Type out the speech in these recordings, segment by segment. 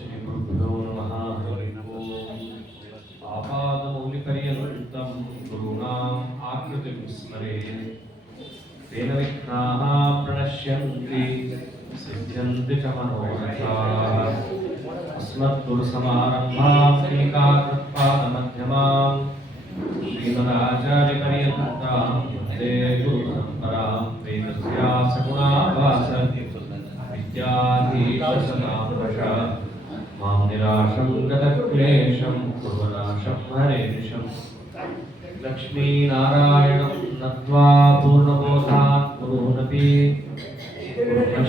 श्रीगुरुभ्यो नमः। हरिः ओम्। आपादमौलिपर्यन्तं गुरूणाम् आकृतिं स्मरेत् तेन विघ्नाः प्रणश्यन्ति सिद्ध्यन्ति च मनोरथाः। अस्मद्गुरुसमारम्भाम् टीकाकृत्पादमध्यमाम् श्रीमदाचार्यपर्यन्तां वन्दे गुरुपरम्परां। वेदस्यासगुणावास विद्याधीशसदाम्बश मां निराशं गतक्लेशं कुर्वनाशं हरेनिशम्। लक्ष्मीनारायणं नत्वा पूर्णबोधान् कुरूनपि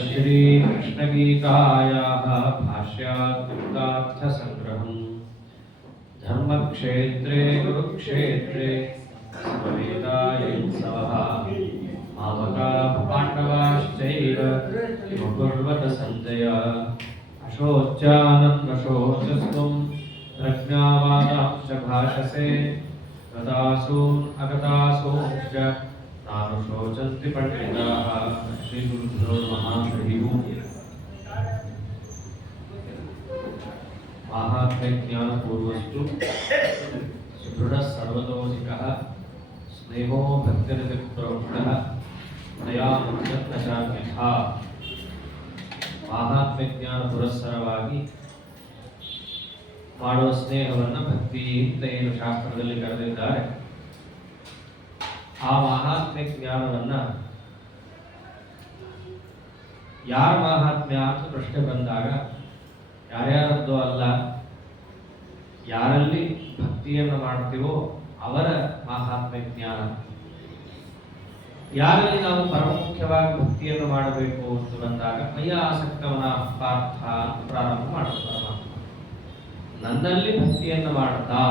श्रीकृष्णगीतायाः भाष्यार्थसङ्ग्रहम्। धर्मक्षेत्रे कुरुक्षेत्रे समवेतायुत्सवः मामकाः पाण्डवाश्चैव किमकुर्वत सञ्जय। अशोच्यानन्वशोचस्त्वं प्रज्ञावादांश्च भाषसे गतासून् अगतासूंश्च नानुशोचन्ति पण्डिताः। श्रीगुरुभ्यो नमः। हरिः ओम्। माहात्म्यज्ञानपूर्वस्तु सुदृढः सर्वतोधिकः स्नेहो भक्तिरतिप्रवृत्तः दयामुद्यत्नशान्यथा। ಮಾಹಾತ್ಮ್ಯಜ್ಞಾನ ಪುರಸ್ಸರವಾಗಿ ಮಾಡುವ ಸ್ನೇಹವನ್ನು ಭಕ್ತಿ ಅಂತ ಏನು ಶಾಸ್ತ್ರದಲ್ಲಿ ಕರೆದಿದ್ದಾರೆ, ಆ ಮಾಹಾತ್ಮ್ಯ ಜ್ಞಾನವನ್ನ ಯಾರ ಮಾಹಾತ್ಮ್ಯ ಅಂತ ಪ್ರಶ್ನೆ ಬಂದಾಗ ಯಾರ್ಯಾರದ್ದೋ ಅಲ್ಲ, ಯಾರಲ್ಲಿ ಭಕ್ತಿಯನ್ನು ಮಾಡ್ತೀವೋ ಅವರ ಮಾಹಾತ್ಮ್ಯ ಜ್ಞಾನ. ಯಾರಲ್ಲಿ ನಾವು ಪರಮ ಮುಖ್ಯವಾಗಿ ಭಕ್ತಿಯನ್ನು ಮಾಡಬೇಕು ಅಂತ ಬಂದಾಗ ಮಯ್ಯ ಆಸಕ್ತವನ ಪಾರ್ಥ ಪ್ರಾರಂಭ ಮಾಡುವ ಪರಮಾತ್ಮ ನನ್ನಲ್ಲಿ ಭಕ್ತಿಯನ್ನು ಮಾಡ್ತಾ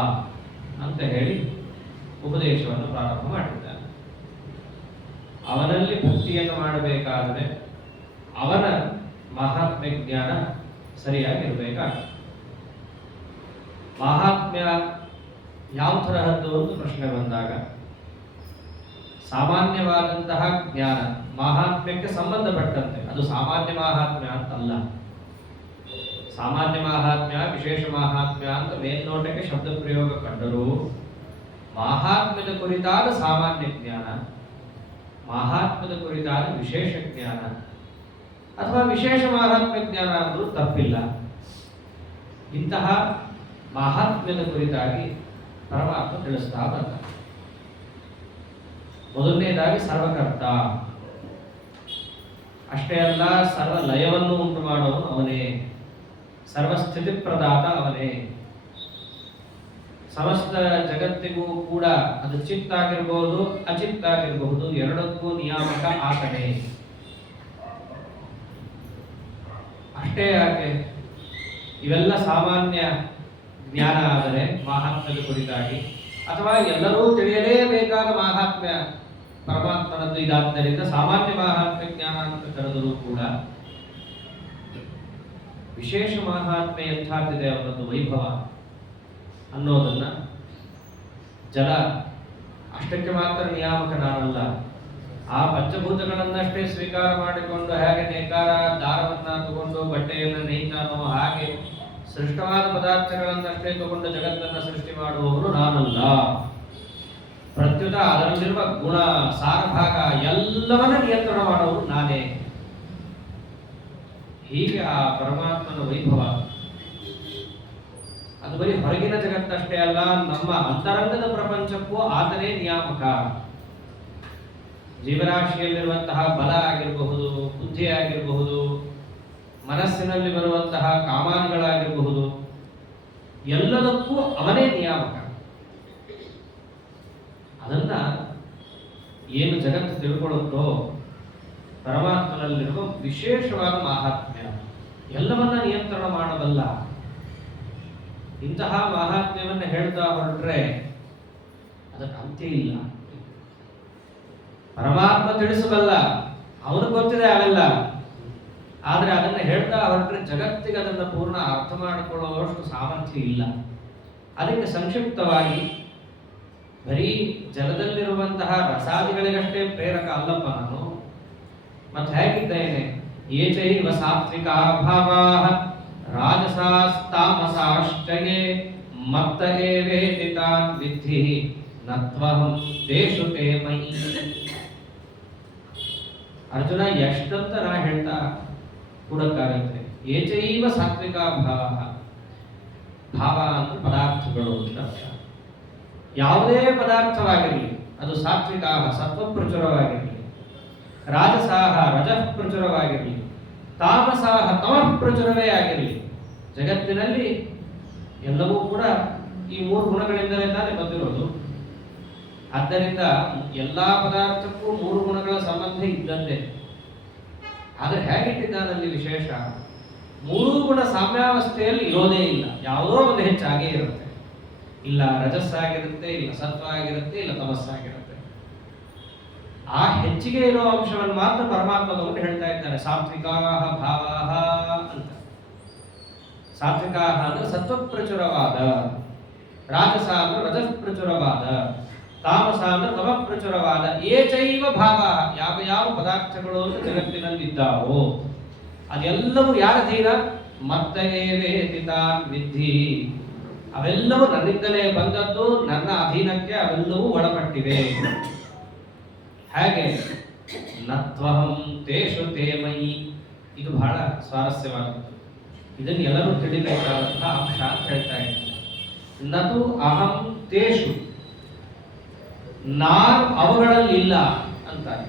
ಅಂತ ಹೇಳಿ ಉಪದೇಶವನ್ನು ಪ್ರಾರಂಭ ಮಾಡಿದ್ದಾನೆ. ಅವನಲ್ಲಿ ಭಕ್ತಿಯನ್ನು ಮಾಡಬೇಕಾದರೆ ಅವನ ಮಹಾತ್ಮ್ಯ ಜ್ಞಾನ ಸರಿಯಾಗಿರ್ಬೇಕಾಗ್ತದೆ. ಮಹಾತ್ಮ್ಯ ಯಾವ ತರಹದ್ದು ಅಂತ ಪ್ರಶ್ನೆ ಬಂದಾಗ ಸಾಮಾನ್ಯವಾದಂತಹ ಜ್ಞಾನ ಮಾಹಾತ್ಮ್ಯಕ್ಕೆ ಸಂಬಂಧಪಟ್ಟಂತೆ, ಅದು ಸಾಮಾನ್ಯ ಮಾಹಾತ್ಮ್ಯ ಅಂತಲ್ಲ. ಸಾಮಾನ್ಯ ಮಾಹಾತ್ಮ್ಯ, ವಿಶೇಷ ಮಾಹಾತ್ಮ್ಯ ಅಂತ ಮೇಲ್ನೋಟಕ್ಕೆ ಶಬ್ದ ಪ್ರಯೋಗ ಕಂಡರೂ ಮಾಹಾತ್ಮ್ಯದ ಕುರಿತಾದ ಸಾಮಾನ್ಯ ಜ್ಞಾನ, ಮಾಹಾತ್ಮ್ಯದ ಕುರಿತಾದ ವಿಶೇಷ ಜ್ಞಾನ ಅಥವಾ ವಿಶೇಷ ಮಾಹಾತ್ಮ್ಯ ಜ್ಞಾನ ಅಂದ್ರೂ ತಪ್ಪಿಲ್ಲ. ಇಂತಹ ಮಾಹಾತ್ಮ್ಯದ ಕುರಿತಾಗಿ ಪರಮಾತ್ಮ ತಿಳಿಸ್ತಾ ಬಂದ. ಮೊದಲನೇದಾಗಿ ಸರ್ವಕರ್ತ, ಅಷ್ಟೇ ಅಲ್ಲ ಸರ್ವ ಲಯವನ್ನು ಉಂಟು ಮಾಡುವವನು ಅವನೇ, ಸರ್ವಸ್ಥಿತಿ ಪ್ರದಾತ ಅವನೇ. ಸಮಸ್ತ ಜಗತ್ತಿಗೂ ಕೂಡ ಅದು ಚಿತ್ತಾಗಿರಬಹುದು ಅಚಿತ್ತಾಗಿರಬಹುದು, ಎರಡಕ್ಕೂ ನಿಯಾಮಕ ಆತನೇ. ಅಷ್ಟೇ ಯಾಕೆ, ಇವೆಲ್ಲ ಸಾಮಾನ್ಯ ಜ್ಞಾನ ಆದರೆ ಮಾಹಾತ್ಮ್ಯದ ಕುರಿತಾಗಿ, ಅಥವಾ ಎಲ್ಲರೂ ತಿಳಿಯಲೇಬೇಕಾದ ಮಾಹಾತ್ಮ್ಯ ಪರಮಾತ್ಮನದ್ದು ಇದಾದ್ದರಿಂದ ಸಾಮಾನ್ಯ ಮಾಹಾತ್ಮ್ಯ ಜ್ಞಾನ ಅಂತ ಕರೆದರೂ ಕೂಡ ವಿಶೇಷ ಮಾಹಾತ್ಮ್ಯ ಎಂಥದ್ದಿದೆ ಅವನದ್ದು ವೈಭವ ಅನ್ನೋದನ್ನ, ಜಲ ಅಷ್ಟಕ್ಕೆ ಮಾತ್ರ ನಿಯಾಮಕ ನಾನಲ್ಲ, ಆ ಪಂಚಭೂತಗಳನ್ನಷ್ಟೇ ಸ್ವೀಕಾರ ಮಾಡಿಕೊಂಡು ಹೇಗೆ ನೇಕಾರ ದಾರವನ್ನ ತಗೊಂಡು ಬಟ್ಟೆಯನ್ನು ನೇಯ್ತಾನೋ ಹಾಗೆ ಸೃಷ್ಟವಾದ ಪದಾರ್ಥಗಳನ್ನಷ್ಟೇ ತಗೊಂಡು ಜಗತ್ತನ್ನು ಸೃಷ್ಟಿ ಮಾಡುವವರು ನಾನಲ್ಲ. ಪ್ರತ್ಯುತ ಅದರಲ್ಲಿರುವ ಗುಣ ಸಾರಭಾಗ ಎಲ್ಲವನ್ನ ನಿಯಂತ್ರಣ ಮಾಡುವವರು ನಾನೇ. ಹೀಗೆ ಆ ಪರಮಾತ್ಮನ ವೈಭವ ಅದು ಬರೀ ಹೊರಗಿನ ಜಗತ್ತಷ್ಟೇ ಅಲ್ಲ, ನಮ್ಮ ಅಂತರಂಗದ ಪ್ರಪಂಚಕ್ಕೂ ಆತನೇ ನಿಯಾಮಕ. ಜೀವರಾಶಿಯಲ್ಲಿರುವಂತಹ ಬಲ ಆಗಿರಬಹುದು, ಬುದ್ಧಿ ಆಗಿರಬಹುದು, ಮನಸ್ಸಿನಲ್ಲಿ ಬರುವಂತಹ ಕಾಮಾನುಗಳಾಗಿರಬಹುದು, ಎಲ್ಲದಕ್ಕೂ ಅವನೇ ನಿಯಾಮಕ. ಅದನ್ನ ಏನು ಜಗತ್ತು ತಿಳ್ಕೊಳ್ಳುತ್ತೋ ಪರಮಾತ್ಮನಲ್ಲಿರುವ ವಿಶೇಷವಾದ ಮಾಹಾತ್ಮ್ಯ, ಎಲ್ಲವನ್ನ ನಿಯಂತ್ರಣ ಮಾಡಬಲ್ಲ. ಇಂತಹ ಮಾಹಾತ್ಮ್ಯವನ್ನು ಹೇಳ್ತಾ ಹೊರಟ್ರೆ ಅದಕ್ಕೆ ಅಂತ್ಯ ಇಲ್ಲ. ಪರಮಾತ್ಮ ತಿಳಿಸಬಲ್ಲ, ಅವನು ಗೊತ್ತಿದೆ ಅವೆಲ್ಲ, ಆದರೆ ಅದನ್ನು ಹೇಳ್ತಾ ಹೊರಟ್ರೆ ಜಗತ್ತಿಗೆ ಅದನ್ನು ಪೂರ್ಣ ಅರ್ಥ ಮಾಡಿಕೊಳ್ಳುವಷ್ಟು ಸಾಮರ್ಥ್ಯ ಇಲ್ಲ. ಅದಕ್ಕೆ ಸಂಕ್ಷಿಪ್ತವಾಗಿ ಬರೀ ಜಲದಲ್ಲಿರುವಂತಹ ರಸಾದಿಗಳಿಗಷ್ಟೇ ಪ್ರೇರಕ ಅಲ್ಲಪ್ಪ ನಾನು, ಮತ್ತೆ ಹೇಗಿದ್ದೇನೆ ಏಚೈವ ಸಾತ್ವಿಕಾ ಭಾವಾಃ ರಾಜಸಾಸ್ತಾಮಸಾಶ್ಚಯೇ ಮತ್ತ ಏವೇತಿ ತಾನ್ ವಿದ್ಧಿ ನತ್ವಹಂ ತೇಷು ತೇ ಮಯಿ. ಅರ್ಜುನ ಎಷ್ಟಂತ ನಾ ಹೇಳ್ತಾ ಕೂಡಕ್ಕಾಗತ್ತೆ. ಏಚೈವ ಸಾತ್ವಿಕ ಭಾವ. ಭಾವ ಅಂದ್ರೆ ಪದಾರ್ಥಗಳು ಅಂತ ಅರ್ಥ. ಯಾವುದೇ ಪದಾರ್ಥವಾಗಿರಲಿ ಅದು ಸಾತ್ವಿಕ ಸತ್ವ ಪ್ರಚುರವಾಗಿರಲಿ, ರಾಜಸಾಹ ರಜಃ ಪ್ರಚುರವಾಗಿರಲಿ, ತಾಮಸಾಹ ತಮಃ ಪ್ರಚುರವೇ ಆಗಿರಲಿ, ಜಗತ್ತಿನಲ್ಲಿ ಎಲ್ಲವೂ ಕೂಡ ಈ ಮೂರು ಗುಣಗಳಿಂದಲೇ ತಾನೇ ಬಂದಿರೋದು. ಆದ್ದರಿಂದ ಎಲ್ಲಾ ಪದಾರ್ಥಕ್ಕೂ ಮೂರು ಗುಣಗಳ ಸಂಬಂಧ ಇದ್ದಂತೆ. ಆದರೆ ಹೇಗಿಟ್ಟಿದ್ದಾನಲ್ಲಿ ವಿಶೇಷ, ಮೂರೂ ಗುಣ ಸಾಮ್ಯಾವಸ್ಥೆಯಲ್ಲಿ ಇರೋದೇ ಇಲ್ಲ. ಯಾವುದೋ ಒಂದು ಹೆಚ್ಚಾಗೇ ಇರುತ್ತೆ. ಇಲ್ಲ ರಜಸ್ಸಾಗಿರುತ್ತೆ, ಇಲ್ಲ ಸತ್ವ ಆಗಿರುತ್ತೆ, ಇಲ್ಲ ತಮಸ್ಸಾಗಿರುತ್ತೆ. ಆ ಹೆಚ್ಚಿಗೆ ಇರೋ ಅಂಶವನ್ನು ಮಾತ್ರ ಪರಮಾತ್ಮ ತಗೊಂಡು ಹೇಳ್ತಾ ಇದ್ದಾನೆ. ಸಾತ್ವಿಕಾಹ ಭಾವಾಹ ಅಂತ. ಸಾತ್ವಿಕಾಹ ಅಂದ್ರೆ ಸತ್ವ ಪ್ರಚುರವಾದ, ರಾಜಸ ಅಂದ್ರೆ ರಜಃ ಪ್ರಚುರವಾದ, ತಾಮಸ ಅಂದ್ರೆ ತಮ ಪ್ರಚುರವಾದ. ಏಚೈವ ಭಾವ. ಯಾವ ಯಾವ ಪದಾರ್ಥಗಳು ಅಂತ ಜಗತ್ತಿನಲ್ಲಿದ್ದಾವೋ ಅದೆಲ್ಲವೂ ಯಾರ ಅಧೀನ? ಮತ್ತೇವೇತಿ ತಾನ್ ವಿದ್ಧಿ. ಅವೆಲ್ಲವೂ ನನ್ನಿಂದಲೇ ಬಂದದ್ದು, ನನ್ನ ಅಧೀನಕ್ಕೆ ಅವೆಲ್ಲವೂ ಒಳಪಟ್ಟಿವೆ. ಹಾಗೆ ನತ್ವಹಂ ತೇಷು ತೇ ಮಯಿ. ಇದು ಬಹಳ ಸ್ವಾರಸ್ಯವಾದದ್ದು. ಇದನ್ನು ಎಲ್ಲರೂ ತಿಳಿಬೇಕಾದಂತಹ ಅಂಶ ಅಂತ ಹೇಳ್ತಾ ಇದ್ದಾರೆ. ನತು ಅಹಂ ತೇಷು, ನಾನು ಅವುಗಳಲ್ಲಿ ಇಲ್ಲ ಅಂತಾರೆ.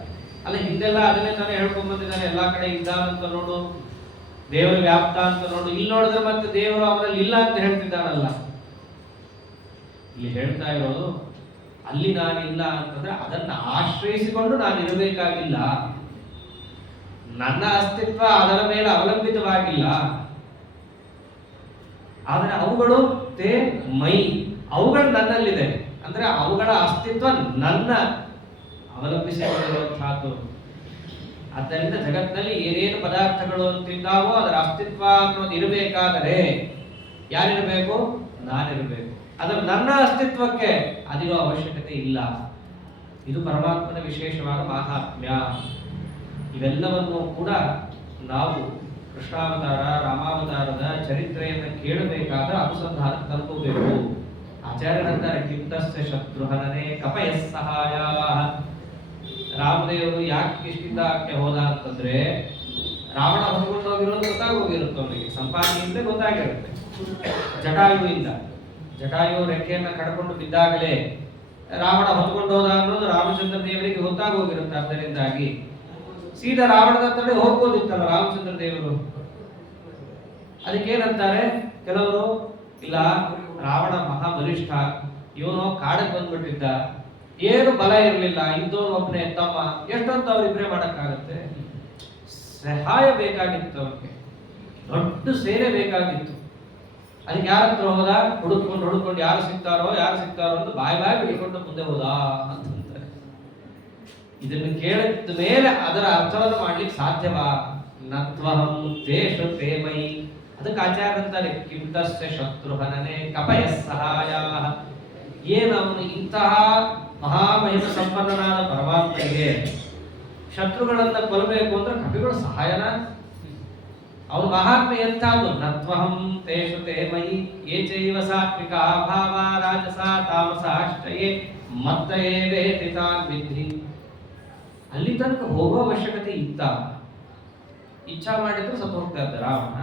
ಅಲ್ಲ ಹಿಂದೆಲ್ಲ ಅದನ್ನೇ ತಾನೇ ಹೇಳ್ಕೊಂಡ್ ಬಂದಿದ್ದಾನೆ. ಎಲ್ಲಾ ಕಡೆ ಇದ್ದಾನಂತ ನೋಡು, ದೇವರು ವ್ಯಾಪ್ತ ಅಂತ ನೋಡು. ಇಲ್ಲಿ ನೋಡಿದ್ರೆ ಮತ್ತೆ ದೇವರು ಅವರಲ್ಲಿ ಇಲ್ಲ ಅಂತ ಹೇಳ್ತಿದ್ದಾನಲ್ಲ. ಇಲ್ಲಿ ಹೇಳ್ತಾ ಇರೋದು ಅಲ್ಲಿ ನಾನಿಲ್ಲ ಅಂತಂದ್ರೆ ಅದನ್ನ ಆಶ್ರಯಿಸಿಕೊಂಡು ನಾನು ಇರಬೇಕಾಗಿಲ್ಲ. ನನ್ನ ಅಸ್ತಿತ್ವ ಅದರ ಮೇಲೆ ಅವಲಂಬಿತವಾಗಿಲ್ಲ. ಆದ್ರೆ ಅವುಗಳು ತೇ ಮೈ, ಅವುಗಳು ನನ್ನಲ್ಲಿದೆ. ಅಂದ್ರೆ ಅವುಗಳ ಅಸ್ತಿತ್ವ ನನ್ನ ಅವಲಂಬಿಸಿಕೊಂಡಿರುವಂತಹದ್ದು. ಆದ್ದರಿಂದ ಜಗತ್ತಿನಲ್ಲಿ ಏನೇನು ಪದಾರ್ಥಗಳು ಅಂತಿದ್ದಾವೋ ಅದರ ಅಸ್ತಿತ್ವ ಅನ್ನೋದು ಇರಬೇಕಾದರೆ ಯಾರಿರಬೇಕು? ನಾನಿರಬೇಕು. ಅದರ ನನ್ನ ಅಸ್ತಿತ್ವಕ್ಕೆ ಅದಿರೋ ಅವಶ್ಯಕತೆ ಇಲ್ಲ. ಇದು ಪರಮಾತ್ಮನ ವಿಶೇಷವಾದ ಮಹಾತ್ಮ್ಯ. ಇವೆಲ್ಲವನ್ನು ಕೂಡ ನಾವು ಕೃಷ್ಣಾವತಾರ ರಾಮಾವತಾರದ ಚರಿತ್ರೆಯನ್ನು ಕೇಳಬೇಕಾದ ಅನುಸಂಧಾನ ತಲುಪಬೇಕು. ಆಚಾರ್ಯರಂತಾರೆ ಕಿಂತಸ್ಯ ಶತ್ರುಹನನೇ ಕಪಯಸ್ ಸಹಾಯ. ರಾಮದೇವರು ಯಾಕೆ ಕಿಷ್ಕಿಂದಕ್ಕೆ ಹೋದ ಅಂತಂದ್ರೆ ರಾವಣ ಹೊರಗೊಂಡು ಹೋಗಿರೋದು ಗೊತ್ತಾಗೋಗಿರುತ್ತೆ. ಅವನಿಗೆ ಸಂಪಾದನೆಯಿಂದ ಗೊತ್ತಾಗಿರುತ್ತೆ. ಜಟಾಯುವಿಂದ, ಜಟಾಯು ರೆಕ್ಕೆಯನ್ನ ಕಡ್ಕೊಂಡು ಬಿದ್ದಾಗಲೇ ರಾವಣ ಹೊತ್ಕೊಂಡು ಹೋದ ಅನ್ನೋದು ರಾಮಚಂದ್ರ ದೇವರಿಗೆ ಗೊತ್ತಾಗೋಗಿರುತ್ತೆ. ಅದರಿಂದಾಗಿ ಸೀದಾ ರಾವಣದ ತಡೆ ಹೋಗ್ಬೋದಿತ್ತಲ್ಲ ರಾಮಚಂದ್ರ ದೇವರು. ಅದಕ್ಕೇನಂತಾರೆ ಕೆಲವರು, ಇಲ್ಲ ರಾವಣ ಮಹಾಬಲಿಷ್ಠ, ಇವನು ಕಾಡಕ್ಕೆ ಬಂದ್ಬಿಟ್ಟಿದ್ದ, ಏನು ಬಲ ಇರಲಿಲ್ಲ, ಇದ್ದವನು ಒಬ್ಬನೇ ತಮ್ಮ, ಎಷ್ಟಂತ ಅವರಿಬ್ಬರೇ ಮಾಡಕ್ಕಾಗತ್ತೆ. ಸಹಾಯ ಬೇಕಾಗಿತ್ತು ಅವನಿಗೆ, ದೊಡ್ಡ ಸೇನೆ ಬೇಕಾಗಿತ್ತು. ಅದಕ್ಕೆ ಯಾರ ಹತ್ರ ಹೋದ? ಹುಡುಕೊಂಡು ಯಾರು ಸಿಗ್ತಾರೋ ಅಂತ ಬಾಯಿ ಬಿಡಿಕೊಂಡು ಮುಂದೆ ಹೋದ ಅಂತಂತಾರೆ. ಇದನ್ನು ಕೇಳಿದ ಮೇಲೆ ಅದರ ಅರ್ಥವನ್ನು ಮಾಡ್ಲಿಕ್ಕೆ ಸಾಧ್ಯವಾ? ನತ್ವಹಂ ತೇಷು ತೇ ಮಯಿ. ಅದಕ್ಕೆ ಆಚಾರ್ಯ ಅಂತಾರೆ ಕಿಂತಸ್ಯ ಶತ್ರುಹನನೇ ಕಪಯಸ್ ಸಹಾಯ. ಏನು ಅವನು ಇಂತಹ ಮಹಾಮಹಿಮ ಸಂಪನ್ನನಾದ ಪರಮಾತ್ಮನಿಗೆ ಶತ್ರುಗಳನ್ನ ಕೊಲ್ಲಬೇಕು ಅಂದ್ರೆ ಕಪಿಗಳು ಸಹಾಯನ? ಅವನು ಮಹಾತ್ಮೆ ಎಂತಾದ್ರು. ನತ್ವಹಂ ತೇಷು ತೇ ಮಯಿ ಏಚೈವ ಸಾತ್ವಿಕ ಭಾವ ರಾಜಸ ತಾಮಸಾಶ್ಚಯೇ ಮತ್ತ ಏವೇತಿ ತಾನ್ ವಿದ್ಧಿ. ಅಲ್ಲಿ ತನಕ ಹೋಗೋ ಅವಶ್ಯಕತೆ ಇತ್ತ? ಇಚ್ಛಾ ಮಾಡಿದ್ರು ಸತ್ತು ಹೋಗ್ತಾ ಇದ್ದ ರಾವಣ.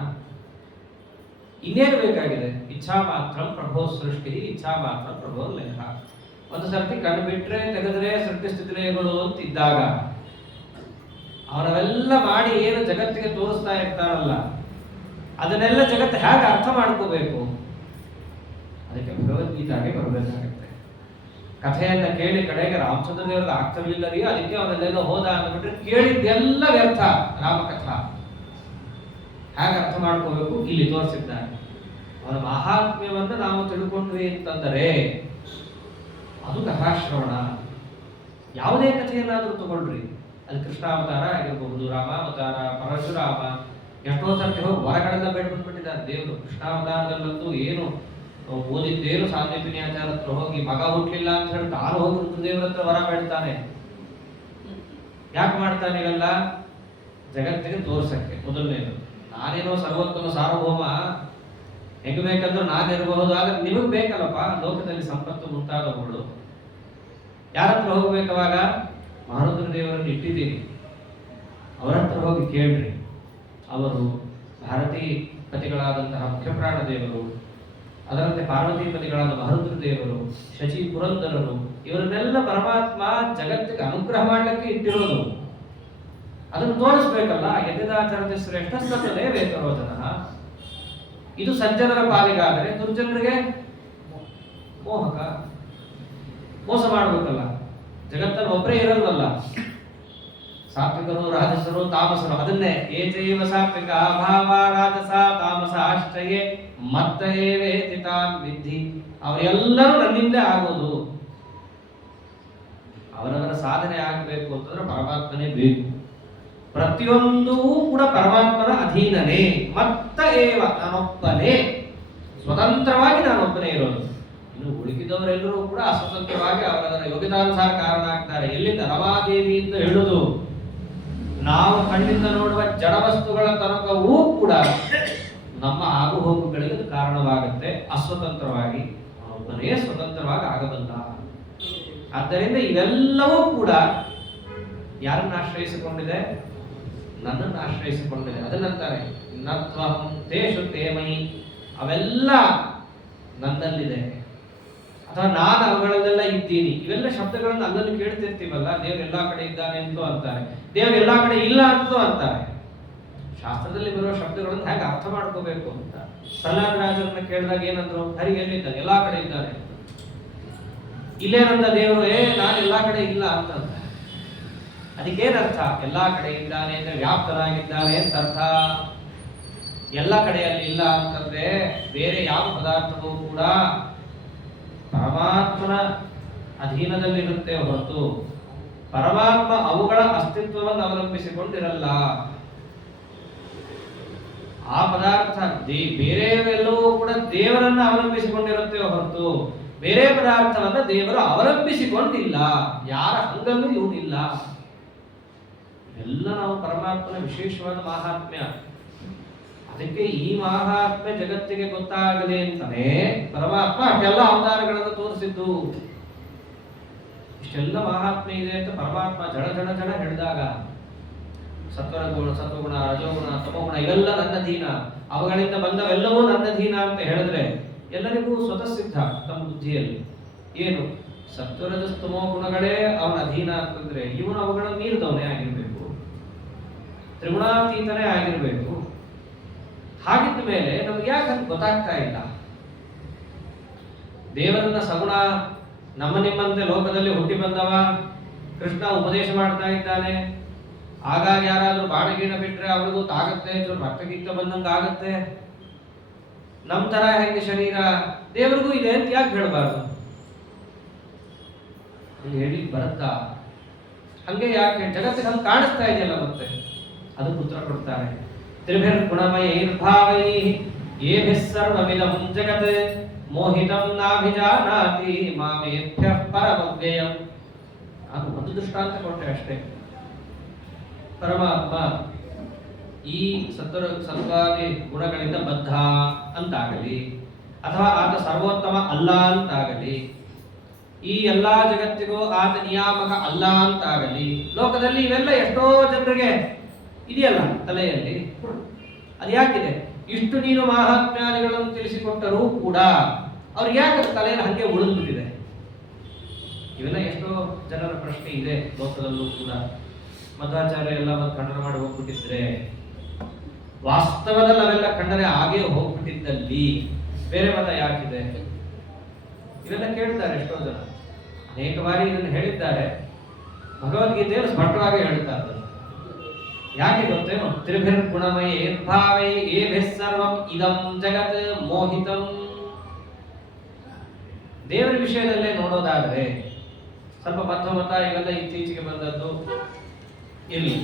ಇನ್ನೇನು ಬೇಕಾಗಿದೆ? ಇಚ್ಛಾ ಮಾತ್ರ ಪ್ರಭೋ ಸೃಷ್ಟಿ, ಇಚ್ಛಾ ಮಾತ್ರ ಪ್ರಭೋ ಲಯ. ಒಂದು ಸರ್ತಿ ಕಣ್ಣು ಬಿಟ್ರೆ ತೆಗೆದ್ರೆ ಸೃಷ್ಟಿ ಸ್ಥಿತಿಲಯಗಳು ಅಂತ ಇದ್ದಾಗ ಅವರವೆಲ್ಲ ಮಾಡಿ ಏನು ಜಗತ್ತಿಗೆ ತೋರಿಸ್ತಾ ಇರ್ತಾರಲ್ಲ, ಅದನ್ನೆಲ್ಲ ಜಗತ್ತು ಹೇಗೆ ಅರ್ಥ ಮಾಡ್ಕೋಬೇಕು? ಅದಕ್ಕೆ ಭಗವದ್ಗೀತಾಗೆ ಬರಬೇಕಾಗುತ್ತೆ. ಕಥೆಯನ್ನ ಕೇಳಿ ಕಡೆಗೆ ರಾಮಚಂದ್ರ ದೇವರಿಗೆ ಆಗ್ತಿರ್ಲಿಲ್ಲ ರೀ, ಅದಕ್ಕೆ ಅವನೆಲ್ಲೆಲ್ಲ ಹೋದ ಅಂದ್ಬಿಟ್ರೆ ಕೇಳಿದ್ದೆಲ್ಲ ವ್ಯರ್ಥ. ರಾಮಕಥಾ ಹೇಗೆ ಅರ್ಥ ಮಾಡ್ಕೋಬೇಕು ಇಲ್ಲಿ ತೋರಿಸಿದ್ದಾನೆ. ಅವನ ಮಹಾತ್ಮ್ಯವನ್ನು ನಾವು ತಿಳ್ಕೊಂಡ್ವಿ ಅಂತಂದರೆ ಅದು ಕಥಾಶ್ರವಣ. ಯಾವುದೇ ಕಥೆಯನ್ನಾದ್ರೂ ತಗೊಳ್ರಿ, ಅದು ಕೃಷ್ಣಾವತಾರ ಆಗಿರಬಹುದು, ರಾಮಾವತಾರ, ಪರಶುರಾಮ. ಎಷ್ಟೋ ಸರ್ತಿ ಹೋಗಿ ಹೊರಗಡೆಲ್ಲ ಬೇಡ ಬಂದ್ಬಿಟ್ಟಿದ್ದಾರೆ ದೇವರು. ಕೃಷ್ಣಾವತಾರದಲ್ಲಂತೂ ಏನು ಓದಿದ್ದೇನು ಸಾಂದೀಪಿನಿಯಾಚಾರ ಹತ್ರ ಹೋಗಿ ಮಗ ಹುಟ್ಟಲಿಲ್ಲ ಅಂತ ಹೇಳಿ ತಾನು ಹೋಗಿ ರುದ್ರದೇವರ ಹತ್ರ ವರ ಬೇಡ್ತಾನೆ. ಯಾಕೆ ಮಾಡ್ತಾನೆ ಇವೆಲ್ಲ? ಜಗತ್ತಿಗೆ ತೋರ್ಸಕ್ಕೆ. ಮೊದಲನೇದು ನಾನೇನೋ ಸರ್ವೋತ್ತಮ ಸಾರ್ವಭೌಮ, ಹೆಂಗ್ ಬೇಕಂದ್ರೂ ನಾನಿರಬಹುದು, ಆದ್ರೆ ನಿಮಗ್ ಬೇಕಲ್ಲಪ್ಪ ಲೋಕದಲ್ಲಿ ಸಂಪತ್ತು ಮುಂತಾದವುಗಳು. ಯಾರ ಹತ್ರ ಹೋಗ್ಬೇಕವಾಗ? ಮಹಾರುದ್ರ ದೇವರನ್ನು ಇಟ್ಟಿದ್ದೀನಿ, ಅವರ ಹತ್ರ ಹೋಗಿ ಕೇಳ್ರಿ. ಅವರು ಭಾರತೀ ಪತಿಗಳಾದಂತಹ ಮುಖ್ಯ ಪ್ರಾಣ ದೇವರು, ಅದರಂತೆ ಪಾರ್ವತಿ ಪತಿಗಳಾದ ಮಹಾರುದ್ರ ದೇವರು, ಶಚಿ ಪುರಂದರರು, ಇವರನ್ನೆಲ್ಲ ಪರಮಾತ್ಮ ಜಗತ್ತಿಗೆ ಅನುಗ್ರಹ ಮಾಡಲಿಕ್ಕೆ ಇಟ್ಟಿರೋದು. ಅದನ್ನು ತೋರಿಸ್ಬೇಕಲ್ಲ. ಯದಿದಾಚರತೆ ಶ್ರೇಷ್ಠ ಸತತೇ ವೇತರೋಧನಃ. ಇದು ಸಜ್ಜನರ ಪಾಲಿಗಾದರೆ ದುರ್ಜನರಿಗೆ ಮೋಹಕ, ಮೋಸ ಮಾಡಬೇಕಲ್ಲ. ಜಗತ್ತಲ್ಲಿ ಒಬ್ಬರೇ ಇರಲ್ವಲ್ಲ, ಸಾತ್ವಿಕರು, ರಾಜಸರು, ತಾಮಸರು. ಅದನ್ನೇ ಏಜೈವ ಸಾತ್ವಿಕ ಅಭಾವ ರಾಜಸ ತಾಮಸ ಆಶ್ರಯೇ ಮತ್ತ ಏವೇತಿತಾನ್ ವಿಧಿ. ಅವರೆಲ್ಲರೂ ನನ್ನಿಂದ ಆಗೋದು. ಅವರವರ ಸಾಧನೆ ಆಗಬೇಕು ಅಂತಂದ್ರೆ ಪರಮಾತ್ಮನೇ ಬೇಕು. ಪ್ರತಿಯೊಂದೂ ಕೂಡ ಪರಮಾತ್ಮನ ಅಧೀನನೇ. ಮತ್ತ ಏವ, ನಾನೊಬ್ಬನೇ, ಸ್ವತಂತ್ರವಾಗಿ ನಾನೊಬ್ಬನೇ ಇರೋದು. ಇನ್ನು ಉಳಿದಿದವರೆಲ್ಲರೂ ಕೂಡ ಅಸ್ವತಂತ್ರವಾಗಿ ಅವರವರ ಯೋಗ್ಯತಾನುಸಾರ ಕಾರಣ ಆಗ್ತಾರೆ. ಎಲ್ಲಿಂದ? ರಮಾದೇವಿಯಿಂದ ಹಿಡಿದು ನಾವು ಕಣ್ಣಿಂದ ನೋಡುವ ಜಡ ವಸ್ತುಗಳ ತನಕವೂ ಕೂಡ ನಮ್ಮ ಆಗು ಹೋಗುಗಳಿಗೆ ಕಾರಣವಾಗುತ್ತೆ. ಅಸ್ವತಂತ್ರವಾಗಿ ಒಬ್ಬನೇ ಸ್ವತಂತ್ರವಾಗಿ ಆಗಬಲ್ಲ. ಆದ್ದರಿಂದ ಇವೆಲ್ಲವೂ ಕೂಡ ಯಾರನ್ನು ಆಶ್ರಯಿಸಿಕೊಂಡಿದೆ? ನನ್ನನ್ನು ಆಶ್ರಯಿಸಿಕೊಂಡಿದೆ. ಅದನ್ನಂತಾರೆ ನತ್ವಹಂ ತೇಷು ತೇಮಯಿ. ಅವೆಲ್ಲ ನನ್ನಲ್ಲಿದೆ ಅಥವಾ ನಾನು ಅವುಗಳಲ್ಲೆಲ್ಲ ಇದ್ದೀನಿ. ಇವೆಲ್ಲ ಶಬ್ದಗಳನ್ನು ಅಲ್ಲಲ್ಲಿ ಕೇಳ್ತಿರ್ತೀವಲ್ಲ. ದೇವ್ರು ಎಲ್ಲಾ ಕಡೆ ಇದ್ದಾನೆ ಅಂತೂ ಅಂತಾರೆ, ದೇವ್ರು ಎಲ್ಲಾ ಕಡೆ ಇಲ್ಲ ಅಂತೂ ಅಂತಾರೆ. ಶಾಸ್ತ್ರದಲ್ಲಿ ಬರುವ ಶಬ್ದಗಳನ್ನು ಹೇಗೆ ಅರ್ಥ ಮಾಡ್ಕೋಬೇಕು ಅಂತ ಪ್ರಹ್ಲಾದ ರಾಜರನ್ನ ಕೇಳಿದಾಗ ಏನಂದ್ರು? ಹರಿ ಎಲ್ಲಿದ್ದಾನೆ? ಎಲ್ಲಾ ಕಡೆ ಇದ್ದಾನೆ. ಇಲ್ಲೇನಂದ ದೇವರು? ನಾನು ಎಲ್ಲಾ ಕಡೆ ಇಲ್ಲ ಅಂತಂದ. ಅದಕ್ಕೇನರ್ಥ? ಎಲ್ಲಾ ಕಡೆ ಇದ್ದಾನೆ ಅಂದ್ರೆ ವ್ಯಾಪ್ತನಾಗಿದ್ದಾನೆ ಅಂತ ಅರ್ಥ. ಎಲ್ಲ ಕಡೆಯಲ್ಲಿ ಇಲ್ಲ ಅಂತಂದ್ರೆ ಬೇರೆ ಯಾವ ಪದಾರ್ಥವೂ ಕೂಡ ಪರಮಾತ್ಮನ ಅಧೀನದಲ್ಲಿರುತ್ತೆ ಹೊರತು ಪರಮಾತ್ಮ ಅವುಗಳ ಅಸ್ತಿತ್ವವನ್ನು ಅವಲಂಬಿಸಿಕೊಂಡಿರಲ್ಲ. ಆ ಪದಾರ್ಥ ಬೇರೆಯವೆಲ್ಲವೂ ಕೂಡ ದೇವರನ್ನು ಅವಲಂಬಿಸಿಕೊಂಡಿರುತ್ತೆ ಹೊರತು ಬೇರೆ ಪದಾರ್ಥವನ್ನ ದೇವರು ಅವಲಂಬಿಸಿಕೊಂಡಿಲ್ಲ. ಯಾರ ಹಂಗಲ್ಲೂ ಇವನಿಲ್ಲ. ಎಲ್ಲ ನಾವು ಪರಮಾತ್ಮನ ವಿಶೇಷವಾದ ಮಹಾತ್ಮ್ಯ. ಅದಕ್ಕೆ ಈ ಮಹಾತ್ಮ್ಯ ಜಗತ್ತಿಗೆ ಗೊತ್ತಾಗಲಿ ಅಂತಾನೆ ಪರಮಾತ್ಮ ಅಷ್ಟೆಲ್ಲ ಅವತಾರಗಳನ್ನು ತೋರಿಸಿದ್ದು. ಇಷ್ಟೆಲ್ಲ ಮಹಾತ್ಮ್ಯ ಇದೆ ಅಂತ ಪರಮಾತ್ಮ ಜಡ ಜಡ ಜಡ ಹೇಳಿದಾಗ ಸತ್ವಗುಣ, ರಜೋಗುಣ, ತಮೋಗುಣ ಇವೆಲ್ಲ ನನ್ನ ಅಧೀನ, ಅವುಗಳಿಂದ ಬಂದವೆಲ್ಲವೂ ನನ್ನ ಅಧೀನ ಅಂತ ಹೇಳಿದ್ರೆ ಎಲ್ಲರಿಗೂ ಸ್ವತಃ ಸಿದ್ಧ ತಮ್ಮ ಬುದ್ಧಿಯಲ್ಲಿ. ಏನು? ಸತ್ವರಜ ಸ್ತಮೋ ಗುಣಗಳೇ ಅವನ ಅಧೀನ ಅಂತಂದ್ರೆ ಇವನು ಅವುಗಳನ್ನು ಮೀರಿದವನೇ ಆಗಿರ್ಬೇಕು, ತ್ರಿಗುಣಾತೀತನೇ ಆಗಿರ್ಬೇಕು. ಹಾಗಿದ್ದ ಮೇಲೆ ನಮ್ಗೆ ಯಾಕೆ ಗೊತ್ತಾಗ್ತಾ ಇಲ್ಲ? ದೇವರನ್ನ ಸಗುಣ ನಮ್ಮ ನಿಮ್ಮಂತೆ ಲೋಕದಲ್ಲಿ ಹುಟ್ಟಿ ಬಂದವ ಕೃಷ್ಣ ಉಪದೇಶ ಮಾಡ್ತಾ ಇದ್ದಾನೆ. ಆಗಾಗ ಯಾರಾದ್ರೂ ಬಾಣಗೀಣ ಬಿಟ್ರೆ ಅವ್ರಿಗೂ ತಾಗತ್ತೆ, ರಕ್ತಗೀತ ಬಂದಂಗ ಆಗತ್ತೆ. ನಮ್ ತರ ಹೆಂಗೆ ಶರೀರ, ದೇವರಿಗೂ ಇದೆ ಅಂತ ಯಾಕೆ ಹೇಳಬಾರ್ದು? ಹೇಳಿ ಬರುತ್ತಾ? ಹಂಗೆ ಯಾಕೆ ಜಗತ್ತಿಗೆ ಹಂಗೆ ಕಾಣಿಸ್ತಾ ಇದೆಯಲ್ಲ ಮತ್ತೆ ಅದಕ್ಕೆ ಉತ್ತರ ಕೊಡ್ತಾರೆ. ತ್ರಿಭಿರ್ಗುಣಮಯೈರ್ಭಾವೈ ಏಭಿಃ ಸರ್ವಮಿದಂ ಜಗತ್ ಮೋಹಿತಂ ನಾಭಿಜಾನಾತಿ ಮಾಮೇಭ್ಯಃ ಪರಮವ್ಯಯಂ. ನಾನು ಒಂದು ದೃಷ್ಟಾಂತ ಕೊಟ್ಟೆ ಅಷ್ಟೇ. ಪರಮಾತ್ಮ ಈ ಸತ್ವಾದಿ ಗುಣಗಳಿಂದ ಬದ್ಧ ಅಂತಾಗಲಿ ಅಥವಾ ಆತ ಸರ್ವೋತ್ತಮ ಅಲ್ಲ ಅಂತಾಗಲಿ, ಈ ಎಲ್ಲಾ ಜಗತ್ತಿಗೂ ಆತ ನಿಯಾಮಕ ಅಲ್ಲ ಅಂತಾಗಲಿ, ಲೋಕದಲ್ಲಿ ಇವೆಲ್ಲ ಎಷ್ಟೋ ಜನರಿಗೆ ಇದೆಯಲ್ಲ ತಲೆಯಲ್ಲಿ. ಅದು ಯಾಕಿದೆ? ಇಷ್ಟು ನೀನು ಮಹಾತ್ಮ್ಯಾದಿಗಳನ್ನು ತಿಳಿಸಿಕೊಟ್ಟರೂ ಕೂಡ ಅವ್ರಿಗೆ ಯಾಕೆ ತಲೆಯಲ್ಲಿ ಹಂಗೆ ಉಳಿದ್ಬಿಟ್ಟಿದೆ? ಇವೆಲ್ಲ ಎಷ್ಟೋ ಜನರ ಪ್ರಶ್ನೆ ಇದೆ ಲೋಕದಲ್ಲೂ ಕೂಡ. ಮಧ್ವಾಚಾರ್ಯ ಎಲ್ಲ ಖಂಡನ ಮಾಡಿ ಹೋಗ್ಬಿಟ್ಟಿದ್ರೆ, ವಾಸ್ತವದಲ್ಲಿ ಅವೆಲ್ಲ ಖಂಡನೆ ಆಗೇ ಹೋಗ್ಬಿಟ್ಟಿದ್ದಲ್ಲಿ ಬೇರೆ ಮತ ಯಾಕಿದೆ? ಇವೆಲ್ಲ ಕೇಳ್ತಾರೆ ಎಷ್ಟೋ ಜನ. ಅನೇಕ ಬಾರಿ ಇದನ್ನು ಹೇಳಿದ್ದಾರೆ. ಭಗವದ್ಗೀತೆಯನ್ನು ಸ್ಪಷ್ಟವಾಗಿ ಹೇಳ್ತಾರೆ. ಯಾಕೆ ಗೊತ್ತೇನು? ತ್ರಿಭಿರ್ಗುಣಮಯೈರ್ಭಾವೈ ಏಭಿಃ ಸರ್ವಂ ಇದಂ ಜಗತ್ ಮೋಹಿತಂ. ದೇವರ ವಿಷಯದಲ್ಲೇ ನೋಡೋದಾದ್ರೆ ಸ್ವಲ್ಪ ಮಧ್ವಮತ ಇವೆಲ್ಲ ಇತ್ತೀಚೆಗೆ ಬಂದದ್ದು ಇಲ್ಲಿ.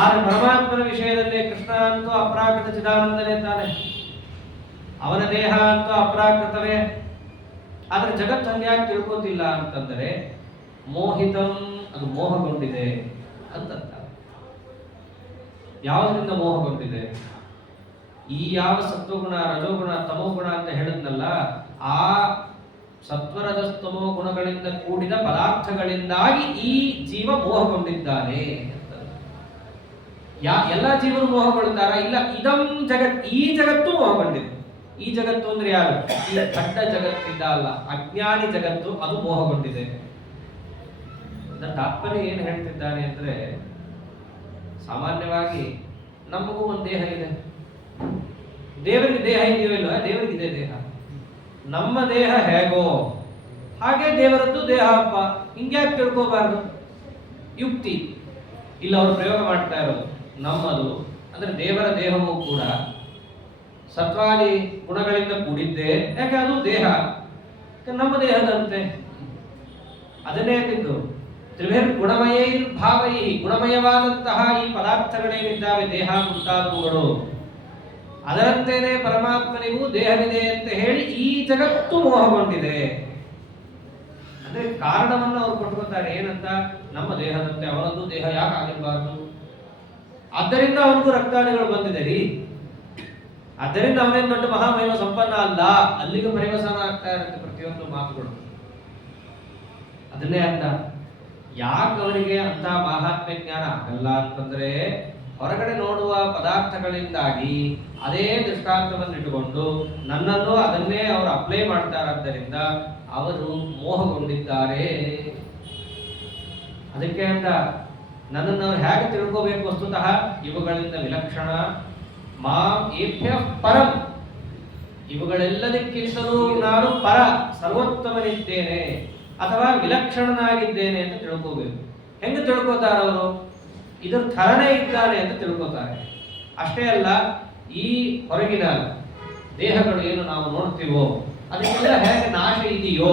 ಆದ್ರೆ ಪರಮಾತ್ಮನ ವಿಷಯದಲ್ಲಿ ಕೃಷ್ಣ ಅಂತೂ ಅಪ್ರಾಕೃತ ಚಿದಾನಂದನೇ ತಾನೆ, ಅವನ ದೇಹ ಅಂತೂ ಅಪ್ರಾಕೃತವೇ. ಆದ್ರೆ ಜಗತ್ತು ಹಂಗೆ ಯಾಕೆ ತಿಳ್ಕೋತಿಲ್ಲ ಅಂತಂದರೆ ಮೋಹಿತಂ, ಅದು ಮೋಹಗೊಂಡಿದೆ ಅಂತ. ಯಾವುದರಿಂದ ಮೋಹಗೊಂಡಿದೆ? ಈ ಯಾವ ಸತ್ವಗುಣ ರಜೋಗುಣ ತಮೋಗುಣ ಅಂತ ಹೇಳಿದ್ನಲ್ಲ, ಆ ಸತ್ವರಜಸ್ತಮೋ ಗುಣಗಳಿಂದ ಕೂಡಿದ ಪದಾರ್ಥಗಳಿಂದಾಗಿ ಈ ಜೀವ ಮೋಹಗೊಂಡಿದ್ದಾನೆ. ಎಲ್ಲ ಜೀವರು ಮೋಹಗೊಳ್ತಾರ? ಇಲ್ಲ, ಇದಂ ಜಗತ್, ಈ ಜಗತ್ತು ಮೋಹಗೊಂಡಿದೆ. ಈ ಜಗತ್ತು ಅಂದ್ರೆ ಯಾರು? ಈ ದಡ್ಡ ಜಗತ್ತಿದ್ದ ಅಲ್ಲ, ಅಜ್ಞಾನಿ ಜಗತ್ತು, ಅದು ಮೋಹಗೊಂಡಿದೆ. ತಾತ್ಪರ್ಯ ಏನು ಹೇಳ್ತಿದ್ದಾನೆ ಅಂದ್ರೆ, ಸಾಮಾನ್ಯವಾಗಿ ನಮಗೂ ಒಂದು ದೇಹ ಇದೆ, ದೇವರಿಗೆ ದೇಹ ಇದೆಯೋ ಇಲ್ವಾ? ದೇವರಿಗಿದೆ ದೇಹ. ನಮ್ಮ ದೇಹ ಹೇಗೋ ಹಾಗೆ ದೇವರದ್ದು ದೇಹ ಅಪ್ಪ, ಹಿಂಗ್ಯಾಕೆ ತಿಳ್ಕೋಬಾರ್ದು? ಯುಕ್ತಿ ಇಲ್ಲ, ಅವರು ಪ್ರಯೋಗ ಮಾಡ್ತಾ ಇರೋದು. ನಮ್ಮದು ಅಂದ್ರೆ ದೇವರ ದೇಹವೂ ಕೂಡ ಸತ್ವಾದಿ ಗುಣಗಳಿಂದ ಕೂಡಿದ್ದೆ, ಯಾಕೆ ಅದು ದೇಹ ನಮ್ಮ ದೇಹದಂತೆ. ಅದನ್ನೇ ತಿಂದು ತ್ರಿಭಿರ್ ಗುಣಮಯೈರ್ ಭಾವೈ, ಗುಣಮಯವಾದಂತಹ ಈ ಪದಾರ್ಥಗಳೇನಿದ್ದಾವೆ ದೇಹ ಮುಂತಾದವುಗಳು, ಅದರಂತೆಯೇ ಪರಮಾತ್ಮನಿಗೂ ದೇಹವಿದೆ ಅಂತ ಹೇಳಿ ಈ ಜಗತ್ತು ಮೋಹಗೊಂಡಿದೆ. ಅಂದ್ರೆ ಕಾರಣವನ್ನು ಅವರು ಕೊಟ್ಕೊತಾರೆ, ಏನಂತ? ನಮ್ಮ ದೇಹದಂತೆ ಅವನದ್ದು ದೇಹ ಯಾಕೆ ಆಗಿರಬಾರ್ದು? ಆದ್ದರಿಂದ ಅವನಿಗೂ ರಕ್ತಾದಿಗಳು ಬಂದಿದೆ ರೀ, ಆದ್ದರಿಂದ ಅವನೇನು ದೊಡ್ಡ ಮಹಾಮಹಿಮ ಸಂಪನ್ನ ಅಲ್ಲ. ಅಲ್ಲಿಗೆ ಪರಿವಸನ ಆಗ್ತಾ ಇರುತ್ತೆ ಪ್ರತಿಯೊಂದು ಮಾತುಗಳು. ಅದನ್ನೇ ಅಂತ ಯಾಕೆ ಅವರಿಗೆ ಅಂತ ಮಹಾತ್ಮ್ಯ ಜ್ಞಾನ ಆಗಲ್ಲ ಅಂತಂದ್ರೆ, ಹೊರಗಡೆ ನೋಡುವ ಪದಾರ್ಥಗಳಿಂದಾಗಿ ಅದೇ ದೃಷ್ಟಾಂತವನ್ನು ಇಟ್ಟುಕೊಂಡು ನನ್ನನ್ನು ಅದನ್ನೇ ಅವರು ಅಪ್ಲೈ ಮಾಡ್ತಾರಾದ್ದರಿಂದ ಅವರು ಮೋಹಗೊಂಡಿದ್ದಾರೆ. ಅದಕ್ಕೆ ಅಂತ ನನ್ನನ್ನು ಹೇಗೆ ತಿಳ್ಕೋಬೇಕು? ವಸ್ತುತಃ ಇವುಗಳಿಂದ ವಿಲಕ್ಷಣ ಮಾಂ ಏಭ್ಯ ಪರಂ, ಇವುಗಳೆಲ್ಲದಕ್ಕಿಂತಲೂ ನಾನು ಪರ ಸರ್ವೋತ್ತಮನಿದ್ದೇನೆ ಅಥವಾ ವಿಲಕ್ಷಣನಾಗಿದ್ದೇನೆ ಅಂತ ತಿಳ್ಕೋಬೇಕು. ಹೆಂಗೆ ತಿಳ್ಕೋತಾರ ಅವರು? ಇದ್ರ ಥರನೇ ಇದ್ದಾನೆ ಅಂತ ತಿಳ್ಕೋತಾರೆ. ಅಷ್ಟೇ ಅಲ್ಲ, ಈ ಹೊರಗಿನ ದೇಹಗಳು ಏನು ನಾವು ನೋಡ್ತೀವೋ ಅದಕ್ಕೆಲ್ಲ ಹೇಗೆ ನಾಶ ಇದೆಯೋ,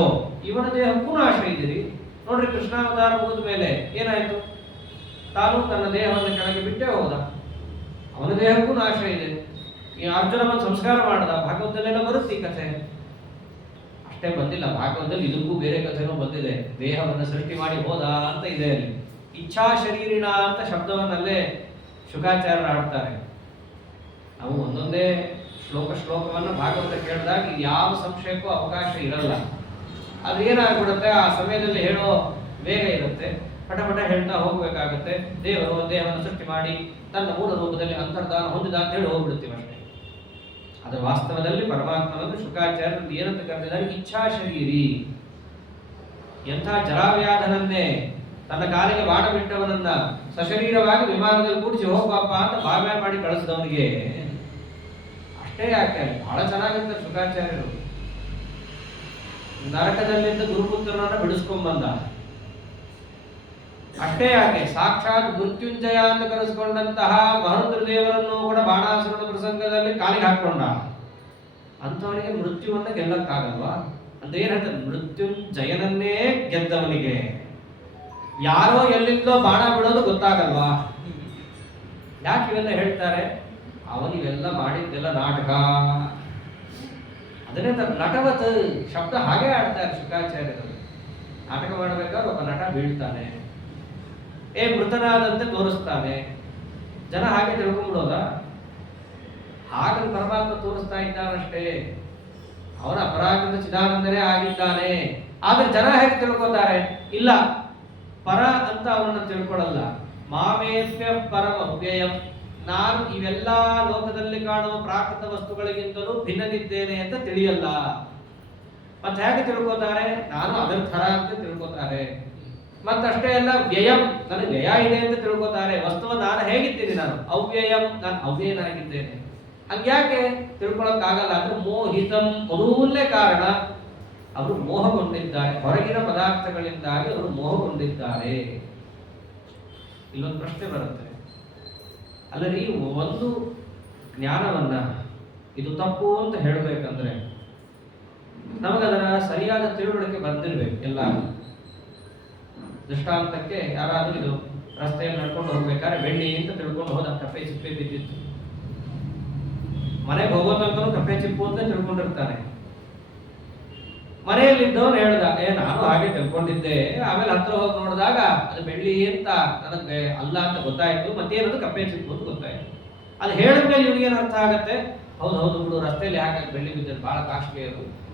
ಇವನ ದೇಹಕ್ಕೂ ನಾಶ ಇದೀರಿ. ನೋಡ್ರಿ, ಕೃಷ್ಣಾವತಾರ ಮುಗಿದ ಮೇಲೆ ಏನಾಯ್ತು? ತಾನು ತನ್ನ ದೇಹವನ್ನು ಕೆಳಗೆ ಬಿಟ್ಟೇ ಹೋದ, ಅವನ ದೇಹಕ್ಕೂ ನಾಶ ಇದೆ. ಈ ಅರ್ಜುನವನ್ನು ಸಂಸ್ಕಾರ ಮಾಡದ, ಭಾಗವತದಲ್ಲೆಲ್ಲ ಬರುತ್ತೆ ಈ ಕಥೆ. ಅಷ್ಟೇ ಬಂದಿಲ್ಲ, ಭಾಗವತದಲ್ಲಿ ಇದಕ್ಕೂ ಬೇರೆ ಕಥೆನೂ ಬಂದಿದೆ. ದೇಹವನ್ನು ಸೃಷ್ಟಿ ಮಾಡಿ ಹೋದ ಅಂತ ಇದೆ ಅಲ್ಲಿ. ಇಚ್ಛಾ ಶರೀರಿಣ ಅಂತ ಶಬ್ದವನ್ನಲ್ಲೇ ಶುಕಾಚಾರ್ಯರು ಆಡ್ತಾರೆ. ನಾವು ಒಂದೊಂದೇ ಶ್ಲೋಕವನ್ನು ಭಾಗವತ ಕೇಳಿದಾಗ ಯಾವ ಸಂಶಯಕ್ಕೂ ಅವಕಾಶ ಇರಲ್ಲ. ಅದು ಏನಾಗ್ಬಿಡುತ್ತೆ, ಆ ಸಮಯದಲ್ಲಿ ಹೇಳೋ ವೇಗ ಇರುತ್ತೆ, ಪಟ ಪಟ ಹೇಳ್ತಾ ಹೋಗ್ಬೇಕಾಗತ್ತೆ. ದೇವರು ದೇಹವನ್ನು ಸೃಷ್ಟಿ ಮಾಡಿ ತನ್ನ ಮೂಲ ರೂಪದಲ್ಲಿ ಅಂತರ್ಧಾನ ಹೊಂದಿದ ಅಂತ ಹೇಳಿ ಹೋಗ್ಬಿಡ್ತೀವಿ ಅಷ್ಟೇ. ಅದರ ವಾಸ್ತವದಲ್ಲಿ ಪರಮಾತ್ಮನನ್ನು ಶುಕಾಚಾರ್ಯರು ಏನಂತ ಕರೆದಿದ್ದಾರೆ? ಇಚ್ಛಾ ಶರೀರಿ. ಎಂಥ ಜರಾವ್ಯಾಧನನ್ನೇ ತನ್ನ ಕಾಲಿಗೆ ಬಾಣ ಬಿಟ್ಟವನನ್ನ ಸಶರೀರವಾಗಿ ವಿಮಾನದಲ್ಲಿ ಕೂಡಿಸಿ ಹೋಗ್ಬಾಪ ಅಂತ ಬಾವ್ಯ ಮಾಡಿ ಕಳಿಸಿದವನಿಗೆ ಅಷ್ಟೇ ಯಾಕೆ ಬಹಳ ಚೆನ್ನಾಗಿರ್ತಾರೆ ಶುಕಾಚಾರ್ಯರು. ನರಕದಲ್ಲಿದ್ದ ಗುರುಪುತ್ರನನ್ನ ಬಿಡಿಸ್ಕೊಂಡ್ಬಂದ. ಅಷ್ಟೇ ಯಾಕೆ ಸಾಕ್ಷಾತ್ ಮೃತ್ಯುಂಜಯ ಅಂತ ಕರೆಸ್ಕೊಂಡಂತಹ ಮಹರುದ್ರ ದೇವರನ್ನು ಕೂಡ ಬಾಣಾಸುರನ ಪ್ರಸಂಗದಲ್ಲಿ ಕಾಲಿಗೆ ಹಾಕೊಂಡ. ಅಂಥವನಿಗೆ ಮೃತ್ಯುವನ್ನ ಗೆಲ್ಲಕ್ಕಾಗಲ್ವಾ? ಅಂತ ಏನ್ ಹೇಳ್ತಾರೆ? ಮೃತ್ಯುಂಜಯನನ್ನೇ ಗೆದ್ದವನಿಗೆ ಯಾರೋ ಎಲ್ಲಿಂದೋ ಬಾಣ ಬಿಡೋದು ಗೊತ್ತಾಗಲ್ವಾ? ಯಾಕೆ ಇವೆಲ್ಲ ಹೇಳ್ತಾರೆ? ಅವನಿವೆಲ್ಲ ಮಾಡಿದ್ದೆಲ್ಲ ನಾಟಕ. ಅದನ್ನೇ ನಟವತ್ ಶಬ್ದ ಹಾಗೆ ಆಡ್ತಾರೆ ಶುಕಾಚಾರ್ಯರು. ನಾಟಕ ಮಾಡಬೇಕಾದ್ರೆ ಒಬ್ಬ ನಟ ಬೀಳ್ತಾನೆ, ಮೃತನಾದಂತೆ ತೋರಿಸ್ತಾನೆ, ಜನ ಹಾಗೆ ತಿಳ್ಕೊಂಡ್ಬಿಡೋದ? ಹಾಗನ್ನು ಪರಮಾತ್ಮ ತೋರಿಸ್ತಾ ಇದ್ದಾನಷ್ಟೇ. ಅವನ ಅಪರಾಧದ ಚಿದಾನಂದನೇ ಆಗಿದ್ದಾನೆ. ಆದ್ರೆ ಜನ ಹೇಗೆ ತಿಳ್ಕೊತಾರೆ? ಇಲ್ಲ, ಪರ ಅಂತ ಅವನನ್ನು ತಿಳ್ಕೊಳ್ಳಲ್ಲ. ಮಾಮೇಭ್ಯ ಪರಮ ಅವ್ಯಯಂ, ನಾನು ಇವೆಲ್ಲ ಲೋಕದಲ್ಲಿ ಕಾಣುವ ಪ್ರಾಕೃತ ವಸ್ತುಗಳಿಗಿಂತಲೂ ಭಿನ್ನನಿದ್ದೇನೆ ಅಂತ ತಿಳಿಯಲ್ಲ. ಮತ್ತೆ ಹೇಗೆ ತಿಳ್ಕೊತಾರೆ? ನಾನು ಅದರ ಥರ ಅಂತ ತಿಳ್ಕೊತಾರೆ. ಮತ್ತಷ್ಟೇ ಅಲ್ಲ, ವ್ಯಯಂ, ನನಗೆ ವ್ಯಯ ಇದೆ ಅಂತ ತಿಳ್ಕೊತಾರೆ. ವಸ್ತುವ ನಾನು ಹೇಗಿದ್ದೀನಿ? ನಾನು ಅವ್ಯಯಂ, ನಾನು ಅವ್ಯಯನಾಗಿದ್ದೇನೆ. ಹಂಗ್ಯಾಕೆ ತಿಳ್ಕೊಳಕ್ಕಾಗಲ್ಲ? ಅಂದ್ರೆ ಮೋಹಿತಂ, ಮೊದಲನೇ ಕಾರಣ ಅವರು ಮೋಹಗೊಂಡಿದ್ದಾರೆ. ಹೊರಗಿನ ಪದಾರ್ಥಗಳಿಂದಾಗಿ ಅವರು ಮೋಹಗೊಂಡಿದ್ದಾರೆ. ಇಲ್ಲೊಂದು ಪ್ರಶ್ನೆ ಬರುತ್ತೆ, ಅಲ್ಲರಿ ಒಂದು ಜ್ಞಾನವನ್ನ ಇದು ತಪ್ಪು ಅಂತ ಹೇಳಬೇಕಂದ್ರೆ ನಮಗದರ ಸರಿಯಾದ ತಿಳುವಳಿಕೆ ಬಂದಿರ್ಬೇಕು. ಎಲ್ಲ ದೃಷ್ಟಾಂತಕ್ಕೆ ಯಾರಾದ್ರೂ ಇದು ರಸ್ತೆಯಲ್ಲಿ ನಡ್ಕೊಂಡು ಹೋಗ್ಬೇಕಾದ್ರೆ ಬೆಣ್ಣೆ ಅಂತ ತಿಳ್ಕೊಂಡು ಹೋದ, ಕಪ್ಪೆ ಚಿಪ್ಪೆ ಬಿದ್ದಿತ್ತು. ಮನೆಗೆ ಹೋಗೋ ತನಕ ಕಪ್ಪೆ ಚಿಪ್ಪು ಅಂತ ತಿಳ್ಕೊಂಡಿರ್ತಾನೆ. ಮನೆಯಲ್ಲಿದ್ದವನು ಹೇಳ್ದ, ನಾನು ಹಾಗೆ ತಿಳ್ಕೊಂಡಿದ್ದೆ. ಆಮೇಲೆ ಹತ್ರ ಹೋಗಿ ನೋಡಿದಾಗ ಅದು ಬೆಳ್ಳಿ ಅಂತ ನನಗೆ ಅಲ್ಲ ಅಂತ ಗೊತ್ತಾಯ್ತು. ಮತ್ತೇನದು ಕಪ್ಪೆ ಚಿಪ್ಪು ಅಂತ ಗೊತ್ತಾಯ್ತು. ಅದು ಹೇಳಿದ್ಮೇಲೆ ಇವನಿಗೇನು ಅರ್ಥ ಆಗತ್ತೆ, ಹೌದು ಹೌದು ಬಿಡು, ರಸ್ತೆಯಲ್ಲಿ ಯಾಕೆ ಬೆಳ್ಳಿ ಬಿದ್ದರೆ ಬಹಳ ಕಾಸ್ಟ್ಲಿ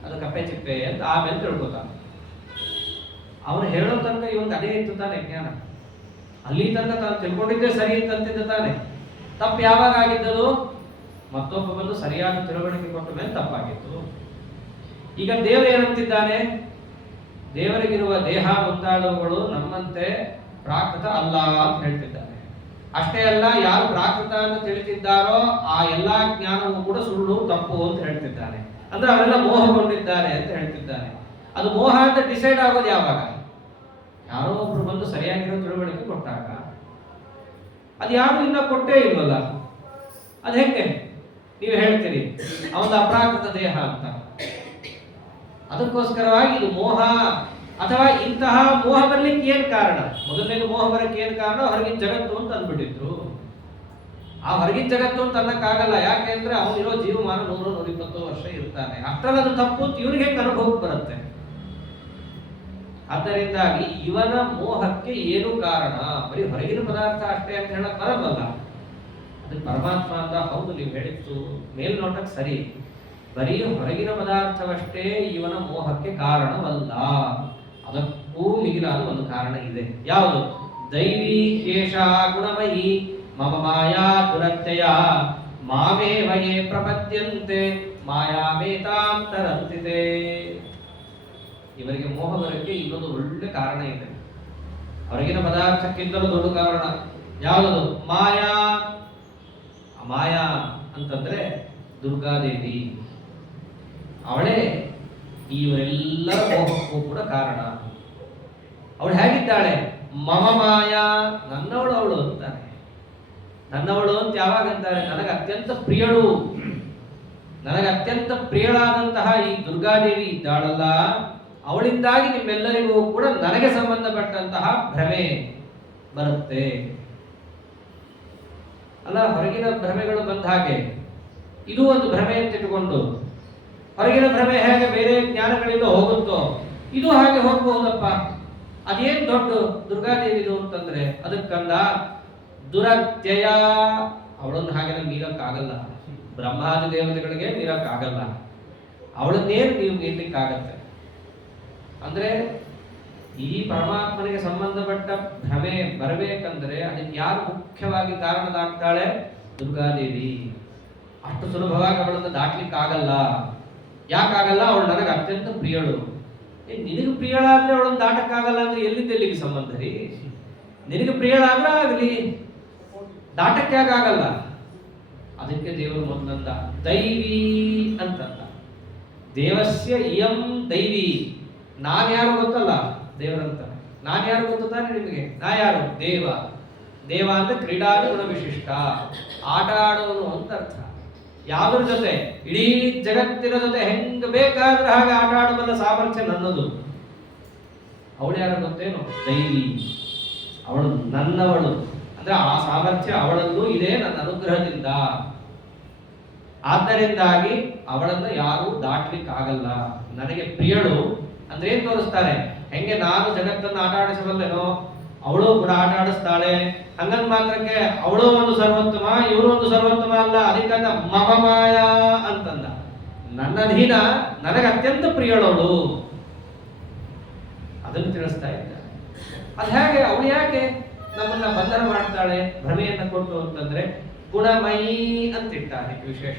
ಅದು ಕಪ್ಪೆ ಚಿಪ್ಪೆ ಅಂತ ಆಮೇಲೆ ತಿಳ್ಕೊತಾನೆ. ಅವನು ಹೇಳೋ ತನಕ ಇವನ್ಗೆ ಅದೇ ಇತ್ತು ತಾನೆ ಜ್ಞಾನ, ಅಲ್ಲಿ ತನಕ ತಾನು ತಿಳ್ಕೊಂಡಿದ್ದೇ ಸರಿ ಅಂತಂತಿದ್ದ ತಾನೆ. ತಪ್ಪು ಯಾವಾಗ ಆಗಿದ್ದದು? ಮತ್ತೊಬ್ಬ ಬಂದು ಸರಿಯಾದ ತಿಳುವಳಿಕೆ ಕೊಟ್ಟ ಮೇಲೆ ತಪ್ಪಾಗಿತ್ತು. ಈಗ ದೇವರು ಏನಂತಿದ್ದಾನೆ, ದೇವರಿಗಿರುವ ದೇಹ ಮುಂತಾದವುಗಳು ನಮ್ಮಂತೆ ಪ್ರಾಕೃತ ಅಲ್ಲ ಅಂತ ಹೇಳ್ತಿದ್ದಾನೆ. ಅಷ್ಟೇ ಅಲ್ಲ, ಯಾರು ಪ್ರಾಕೃತ ಅಂತ ತಿಳಿತಿದ್ದಾರೋ ಆ ಎಲ್ಲಾ ಜ್ಞಾನವೂ ಕೂಡ ಸುಳ್ಳು, ತಪ್ಪು ಅಂತ ಹೇಳ್ತಿದ್ದಾನೆ. ಅಂದ್ರೆ ಅವರೆಲ್ಲ ಮೋಹಗೊಂಡಿದ್ದಾರೆ ಅಂತ ಹೇಳ್ತಿದ್ದಾನೆ. ಅದು ಮೋಹ ಅಂತ ಡಿಸೈಡ್ ಆಗೋದು ಯಾವಾಗ? ಯಾರೋ ಒಬ್ರು ಬಂದು ಸರಿಯಾಗಿರೋ ತಿಳುವಳಿಕೆ ಕೊಟ್ಟಾಗ. ಅದು ಯಾರು ಇನ್ನ ಕೊಟ್ಟೇ ಇಲ್ವಲ್ಲ, ಅದು ಹೆಂಗೆ ನೀವು ಹೇಳ್ತೀರಿ ಅವನ ಅಪ್ರಾಕೃತ ದೇಹ ಅಂತ? ಅದಕ್ಕೋಸ್ಕರವಾಗಿ ಇದು ಮೋಹ, ಅಥವಾ ಇಂತಹ ಮೋಹ ಬರ್ಲಿಕ್ಕೆ ಏನ್ ಕಾರಣ? ಮೊದಲನೇದು ಮೋಹ ಬರಕ್ಕೆ ಏನ್ ಕಾರಣ? ಹೊರಗಿನ ಜಗತ್ತು ಅಂತ ಅಂದ್ಬಿಟ್ಟಿದ್ರು. ಆ ಹೊರಗಿನ ಜಗತ್ತು ಅಂತ ಅನ್ನಕ್ಕಾಗಲ್ಲ. ಯಾಕೆಂದ್ರೆ ಅವನಿರೋ ಜೀವಮಾನ 100-120 ವರ್ಷ ಇರ್ತಾನೆ. ಅಷ್ಟರಲ್ಲಿ ಅದು ತಪ್ಪು ಅಂತ ಇವ್ರಿಗೆ ಹೆಂಗೆ ಅನುಭವಕ್ಕೆ ಬರುತ್ತೆ? ಆದ್ದರಿಂದಾಗಿ ಇವನ ಮೋಹಕ್ಕೆ ಏನು ಕಾರಣ? ಬರೀ ಹೊರಗಿನ ಪದಾರ್ಥ ಅಷ್ಟೇ ಅಂತ ಹೇಳಕ್ ಬರಬಲ್ಲ. ಅದಕ್ಕೆ ಪರಮಾತ್ಮ ಅಂತ, ಹೌದು ನೀವು ಹೇಳಿತ್ತು ಮೇಲ್ನೋಟಕ್ಕೆ ಸರಿ, ಬರೀ ಹೊರಗಿನ ಪದಾರ್ಥವಷ್ಟೇ ಇವನ ಮೋಹಕ್ಕೆ ಕಾರಣವಲ್ಲ, ಅದಕ್ಕೂ ಮಿಗಿಲಾದ ಒಂದು ಕಾರಣ ಇದೆ. ಯಾವುದು? ದೈವಿ ಶೇಷ ಗುಣಮಯಿ ಮಮ ಮಾಯಾ ದುರತ್ಯಯ ಮಾಮೇವಯೇ ಪ್ರಪದ್ಯಂತೆ ಮಾಯಾಮೇತಾಂತರಂತಿದೆ. ಇವರಿಗೆ ಮೋಹ ಬರಕ್ಕೆ ಇನ್ನೊಂದು ಒಳ್ಳೆ ಕಾರಣ ಇದೆ. ಹೊರಗಿನ ಪದಾರ್ಥಕ್ಕಿಂತಲೂ ದೊಡ್ಡ ಕಾರಣ ಯಾವುದು? ಮಾಯಾ. ಮಾಯಾ ಅಂತಂದ್ರೆ ದುರ್ಗಾದೇವಿ, ಅವಳೇ ಇವರೆಲ್ಲರ ಮೋಹಕ್ಕೂ ಕೂಡ ಕಾರಣ. ಅವಳು ಹೇಗಿದ್ದಾಳೆ? ಮಮ ಮಾಯಾ, ನನ್ನವಳು ಅವಳು ಅಂತಾನೆ. ನನ್ನವಳು ಅಂತ ಯಾವಾಗ ಅಂತಾರೆ? ನನಗೆ ಅತ್ಯಂತ ಪ್ರಿಯಳು, ನನಗೆ ಅತ್ಯಂತ ಪ್ರಿಯಳಾದಂತಹ ಈ ದುರ್ಗಾದೇವಿ ಇದ್ದಾಳಲ್ಲ, ಅವಳಿಂದಾಗಿ ನಿಮ್ಮೆಲ್ಲರಿಗೂ ಕೂಡ ನನಗೆ ಸಂಬಂಧಪಟ್ಟಂತಹ ಭ್ರಮೆ ಬರುತ್ತೆ. ಅಲ್ಲ, ಹೊರಗಿನ ಭ್ರಮೆಗಳು ಬಂದ ಹಾಗೆ ಇದು ಒಂದು ಭ್ರಮೆ ಅಂತ ಇಟ್ಟುಕೊಂಡು, ಹೊರಗಿನ ಭ್ರಮೆ ಹೇಗೆ ಬೇರೆ ಜ್ಞಾನಗಳಿಂದ ಹೋಗುತ್ತೋ ಇದು ಹಾಗೆ ಹೋಗಬಹುದಪ್ಪ. ಅದೇನ್ ದೊಡ್ಡ ದುರ್ಗಾದೇವಿದು ಅಂತಂದ್ರೆ ಅದಕ್ಕಂದ ದುರತ್ಯಯ. ಅವಳನ್ನು ಹಾಗೆಲ್ಲ ಮೀರಕ್ಕಾಗಲ್ಲ, ಬ್ರಹ್ಮಾದಿ ದೇವತೆಗಳಿಗೆ ಮೀರಕ್ಕಾಗಲ್ಲ. ಅವಳನ್ನೇನು ನೀವು ಮೀರ್ಲಿಕ್ಕಾಗತ್ತೆ? ಅಂದ್ರೆ ಈ ಪರಮಾತ್ಮನಿಗೆ ಸಂಬಂಧಪಟ್ಟ ಭ್ರಮೆ ಬರಬೇಕಂದ್ರೆ ಅದಕ್ಕೆ ಯಾರು ಮುಖ್ಯವಾಗಿ ಕಾರಣದಾಗ್ತಾಳೆ? ದುರ್ಗಾದೇವಿ. ಅಷ್ಟು ಸುಲಭವಾಗಿ ಅವಳನ್ನು ದಾಟ್ಲಿಕ್ಕಾಗಲ್ಲ. ಯಾಕಾಗಲ್ಲ? ಅವಳು ನನಗೆ ಅತ್ಯಂತ ಪ್ರಿಯಳು. ನಿನಗೆ ಪ್ರಿಯಳಾದ್ರೆ ಅವಳನ್ನು ದಾಟಕ್ಕಾಗಲ್ಲ ಅಂದ್ರೆ ಎಲ್ಲಿಂದ ಎಲ್ಲಿಗೆ ಸಂಬಂಧ ರೀ? ನಿನಗೆ ಪ್ರಿಯಳಾದ್ರೆ ಆಗಲಿ, ದಾಟಕ್ಕೆ ಆಗಲ್ಲ. ಅದಕ್ಕೆ ದೇವರು ಮೊದಲಂದ ದೈವಿ ಅಂತಂದ. ದೇವಸ್ಯ ಇಯಂ ದೈವಿ. ನಾನ್ಯಾರು ಗೊತ್ತಲ್ಲ, ದೇವರಂತಾನೆ. ನಾನ್ಯಾರು ಗೊತ್ತು ತಾನೆ ನಿಮಗೆ? ನಾ ಯಾರು? ದೇವ. ದೇವ ಅಂದ್ರೆ ಕ್ರೀಡಾದಿ ಗುಣ ವಿಶಿಷ್ಟ, ಆಟ ಆಡೋನು ಅಂತ ಅರ್ಥ. ಯಾವ್ದ್ರ ಜೊತೆ? ಇಡೀ ಜಗತ್ತಿನ ಜೊತೆ ಹೆಂಗ ಬೇಕಾದ್ರೆ ಹಾಗೆ ಆಟ ಆಡಬಲ್ಲ ಸಾಮರ್ಥ್ಯ ನನ್ನದು. ಅವಳು ಯಾರು ಗೊತ್ತೇನು? ದೈವಿ. ಅವಳು ನನ್ನವಳು ಅಂದ್ರೆ ಆ ಸಾಮರ್ಥ್ಯ ಅವಳಲ್ಲೂ ಇದೆ, ನನ್ನ ಅನುಗ್ರಹದಿಂದ. ಆದ್ದರಿಂದಾಗಿ ಅವಳನ್ನು ಯಾರು ದಾಟ್ಲಿಕ್ಕಾಗಲ್ಲ. ನನಗೆ ಪ್ರಿಯಳು ಅಂದ್ರೆ ಏನ್ ತೋರಿಸ್ತಾರೆ? ಹೆಂಗೆ ನಾನು ಜಗತ್ತನ್ನು ಆಟ ಆಡಿಸಬಲ್ಲೆನೋ ಅವಳು ಕೂಡ ಆಟ ಆಡಿಸ್ತಾಳೆ. ಹಂಗನ್ ಮಾತ್ರಕ್ಕೆ ಅವಳು ಒಂದು ಸರ್ವೋತ್ತಮ, ಇವರು ಒಂದು ಸರ್ವೋತ್ತಮ ಅಲ್ಲ. ಅದಕ್ಕಂತ ಮಮ ಮಾಯಾ ಅಂತಂದ. ನನ್ನ ಅಧೀನ, ನನಗೆ ಅತ್ಯಂತ ಪ್ರಿಯಳವಳು, ಅದನ್ನು ತಿಳಿಸ್ತಾ ಇದ್ದಾರೆ. ಅದು ಹೇಗೆ? ಅವಳು ಯಾಕೆ ನಮ್ಮನ್ನ ಬಂಧನ ಮಾಡ್ತಾಳೆ, ಭ್ರಮೆಯನ್ನು ಕೊಟ್ಟು ಅಂತಂದ್ರೆ ಗುಣಮಯಿ ಅಂತಿಟ್ಟಾನೆ ವಿಶೇಷ.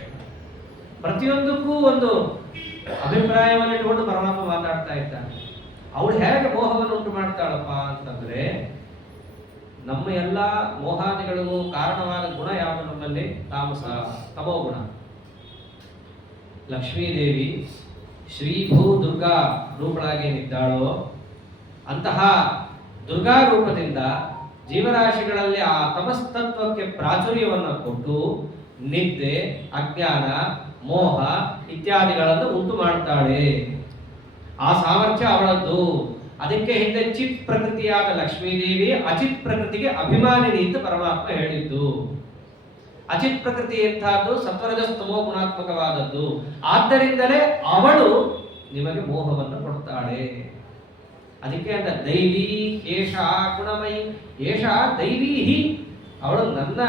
ಪ್ರತಿಯೊಂದಕ್ಕೂ ಒಂದು ಅಭಿಪ್ರಾಯವನ್ನು ಇಟ್ಟುಕೊಂಡು ಪರಮಾತ್ಮ ಮಾತಾಡ್ತಾ ಇದ್ದಾನೆ. ಅವಳು ಹೇಗೆ ಮೋಹವನ್ನು ಉಂಟು ಮಾಡ್ತಾಳಪ್ಪ ಅಂತಂದ್ರೆ, ನಮ್ಮ ಎಲ್ಲ ಮೋಹಾದಿಗಳಿಗೂ ಕಾರಣವಾದ ಗುಣ ಯಾವುದು ನಮ್ಮಲ್ಲಿ? ತಾಮಸ, ತಮೋ ಗುಣ. ಲಕ್ಷ್ಮೀದೇವಿ ಶ್ರೀಭೂ ದುರ್ಗಾ ರೂಪಳಾಗೇನಿದ್ದಾಳೋ ಅಂತಹ ದುರ್ಗಾ ರೂಪದಿಂದ ಜೀವರಾಶಿಗಳಲ್ಲಿ ಆ ತಮಸ್ತತ್ವಕ್ಕೆ ಪ್ರಾಚುರ್ಯವನ್ನು ಕೊಟ್ಟು ನಿದ್ದೆ, ಅಜ್ಞಾನ, ಮೋಹ ಇತ್ಯಾದಿಗಳನ್ನು ಉಂಟು ಮಾಡ್ತಾಳೆ. ಆ ಸಾಮರ್ಥ್ಯ ಅವಳದ್ದು. ಅದಕ್ಕೆ ಹಿಂದೆ ಚಿತ್ ಪ್ರಕೃತಿಯಾದ ಲಕ್ಷ್ಮೀದೇವಿ ಅಚಿತ್ ಪ್ರಕೃತಿಗೆ ಅಭಿಮಾನಿನಿ ಅಂತ ಪರಮಾತ್ಮ ಹೇಳಿದ್ದು. ಅಚಿತ್ ಪ್ರಕೃತಿ ಎಂಥದ್ದು? ಸತ್ವರಜಸ್ತಮೋ ಗುಣಾತ್ಮಕವಾದದ್ದು. ಆದ್ದರಿಂದಲೇ ಅವಳು ನಿಮಗೆ ಮೋಹವನ್ನು ಕೊಡ್ತಾಳೆ. ಅದಕ್ಕೆ ಅಂತ ದೈವಿ ಏಷ ಗುಣಮಯಿ, ಏಷ ದೈವೀಹಿ. ಅವಳು ನನ್ನ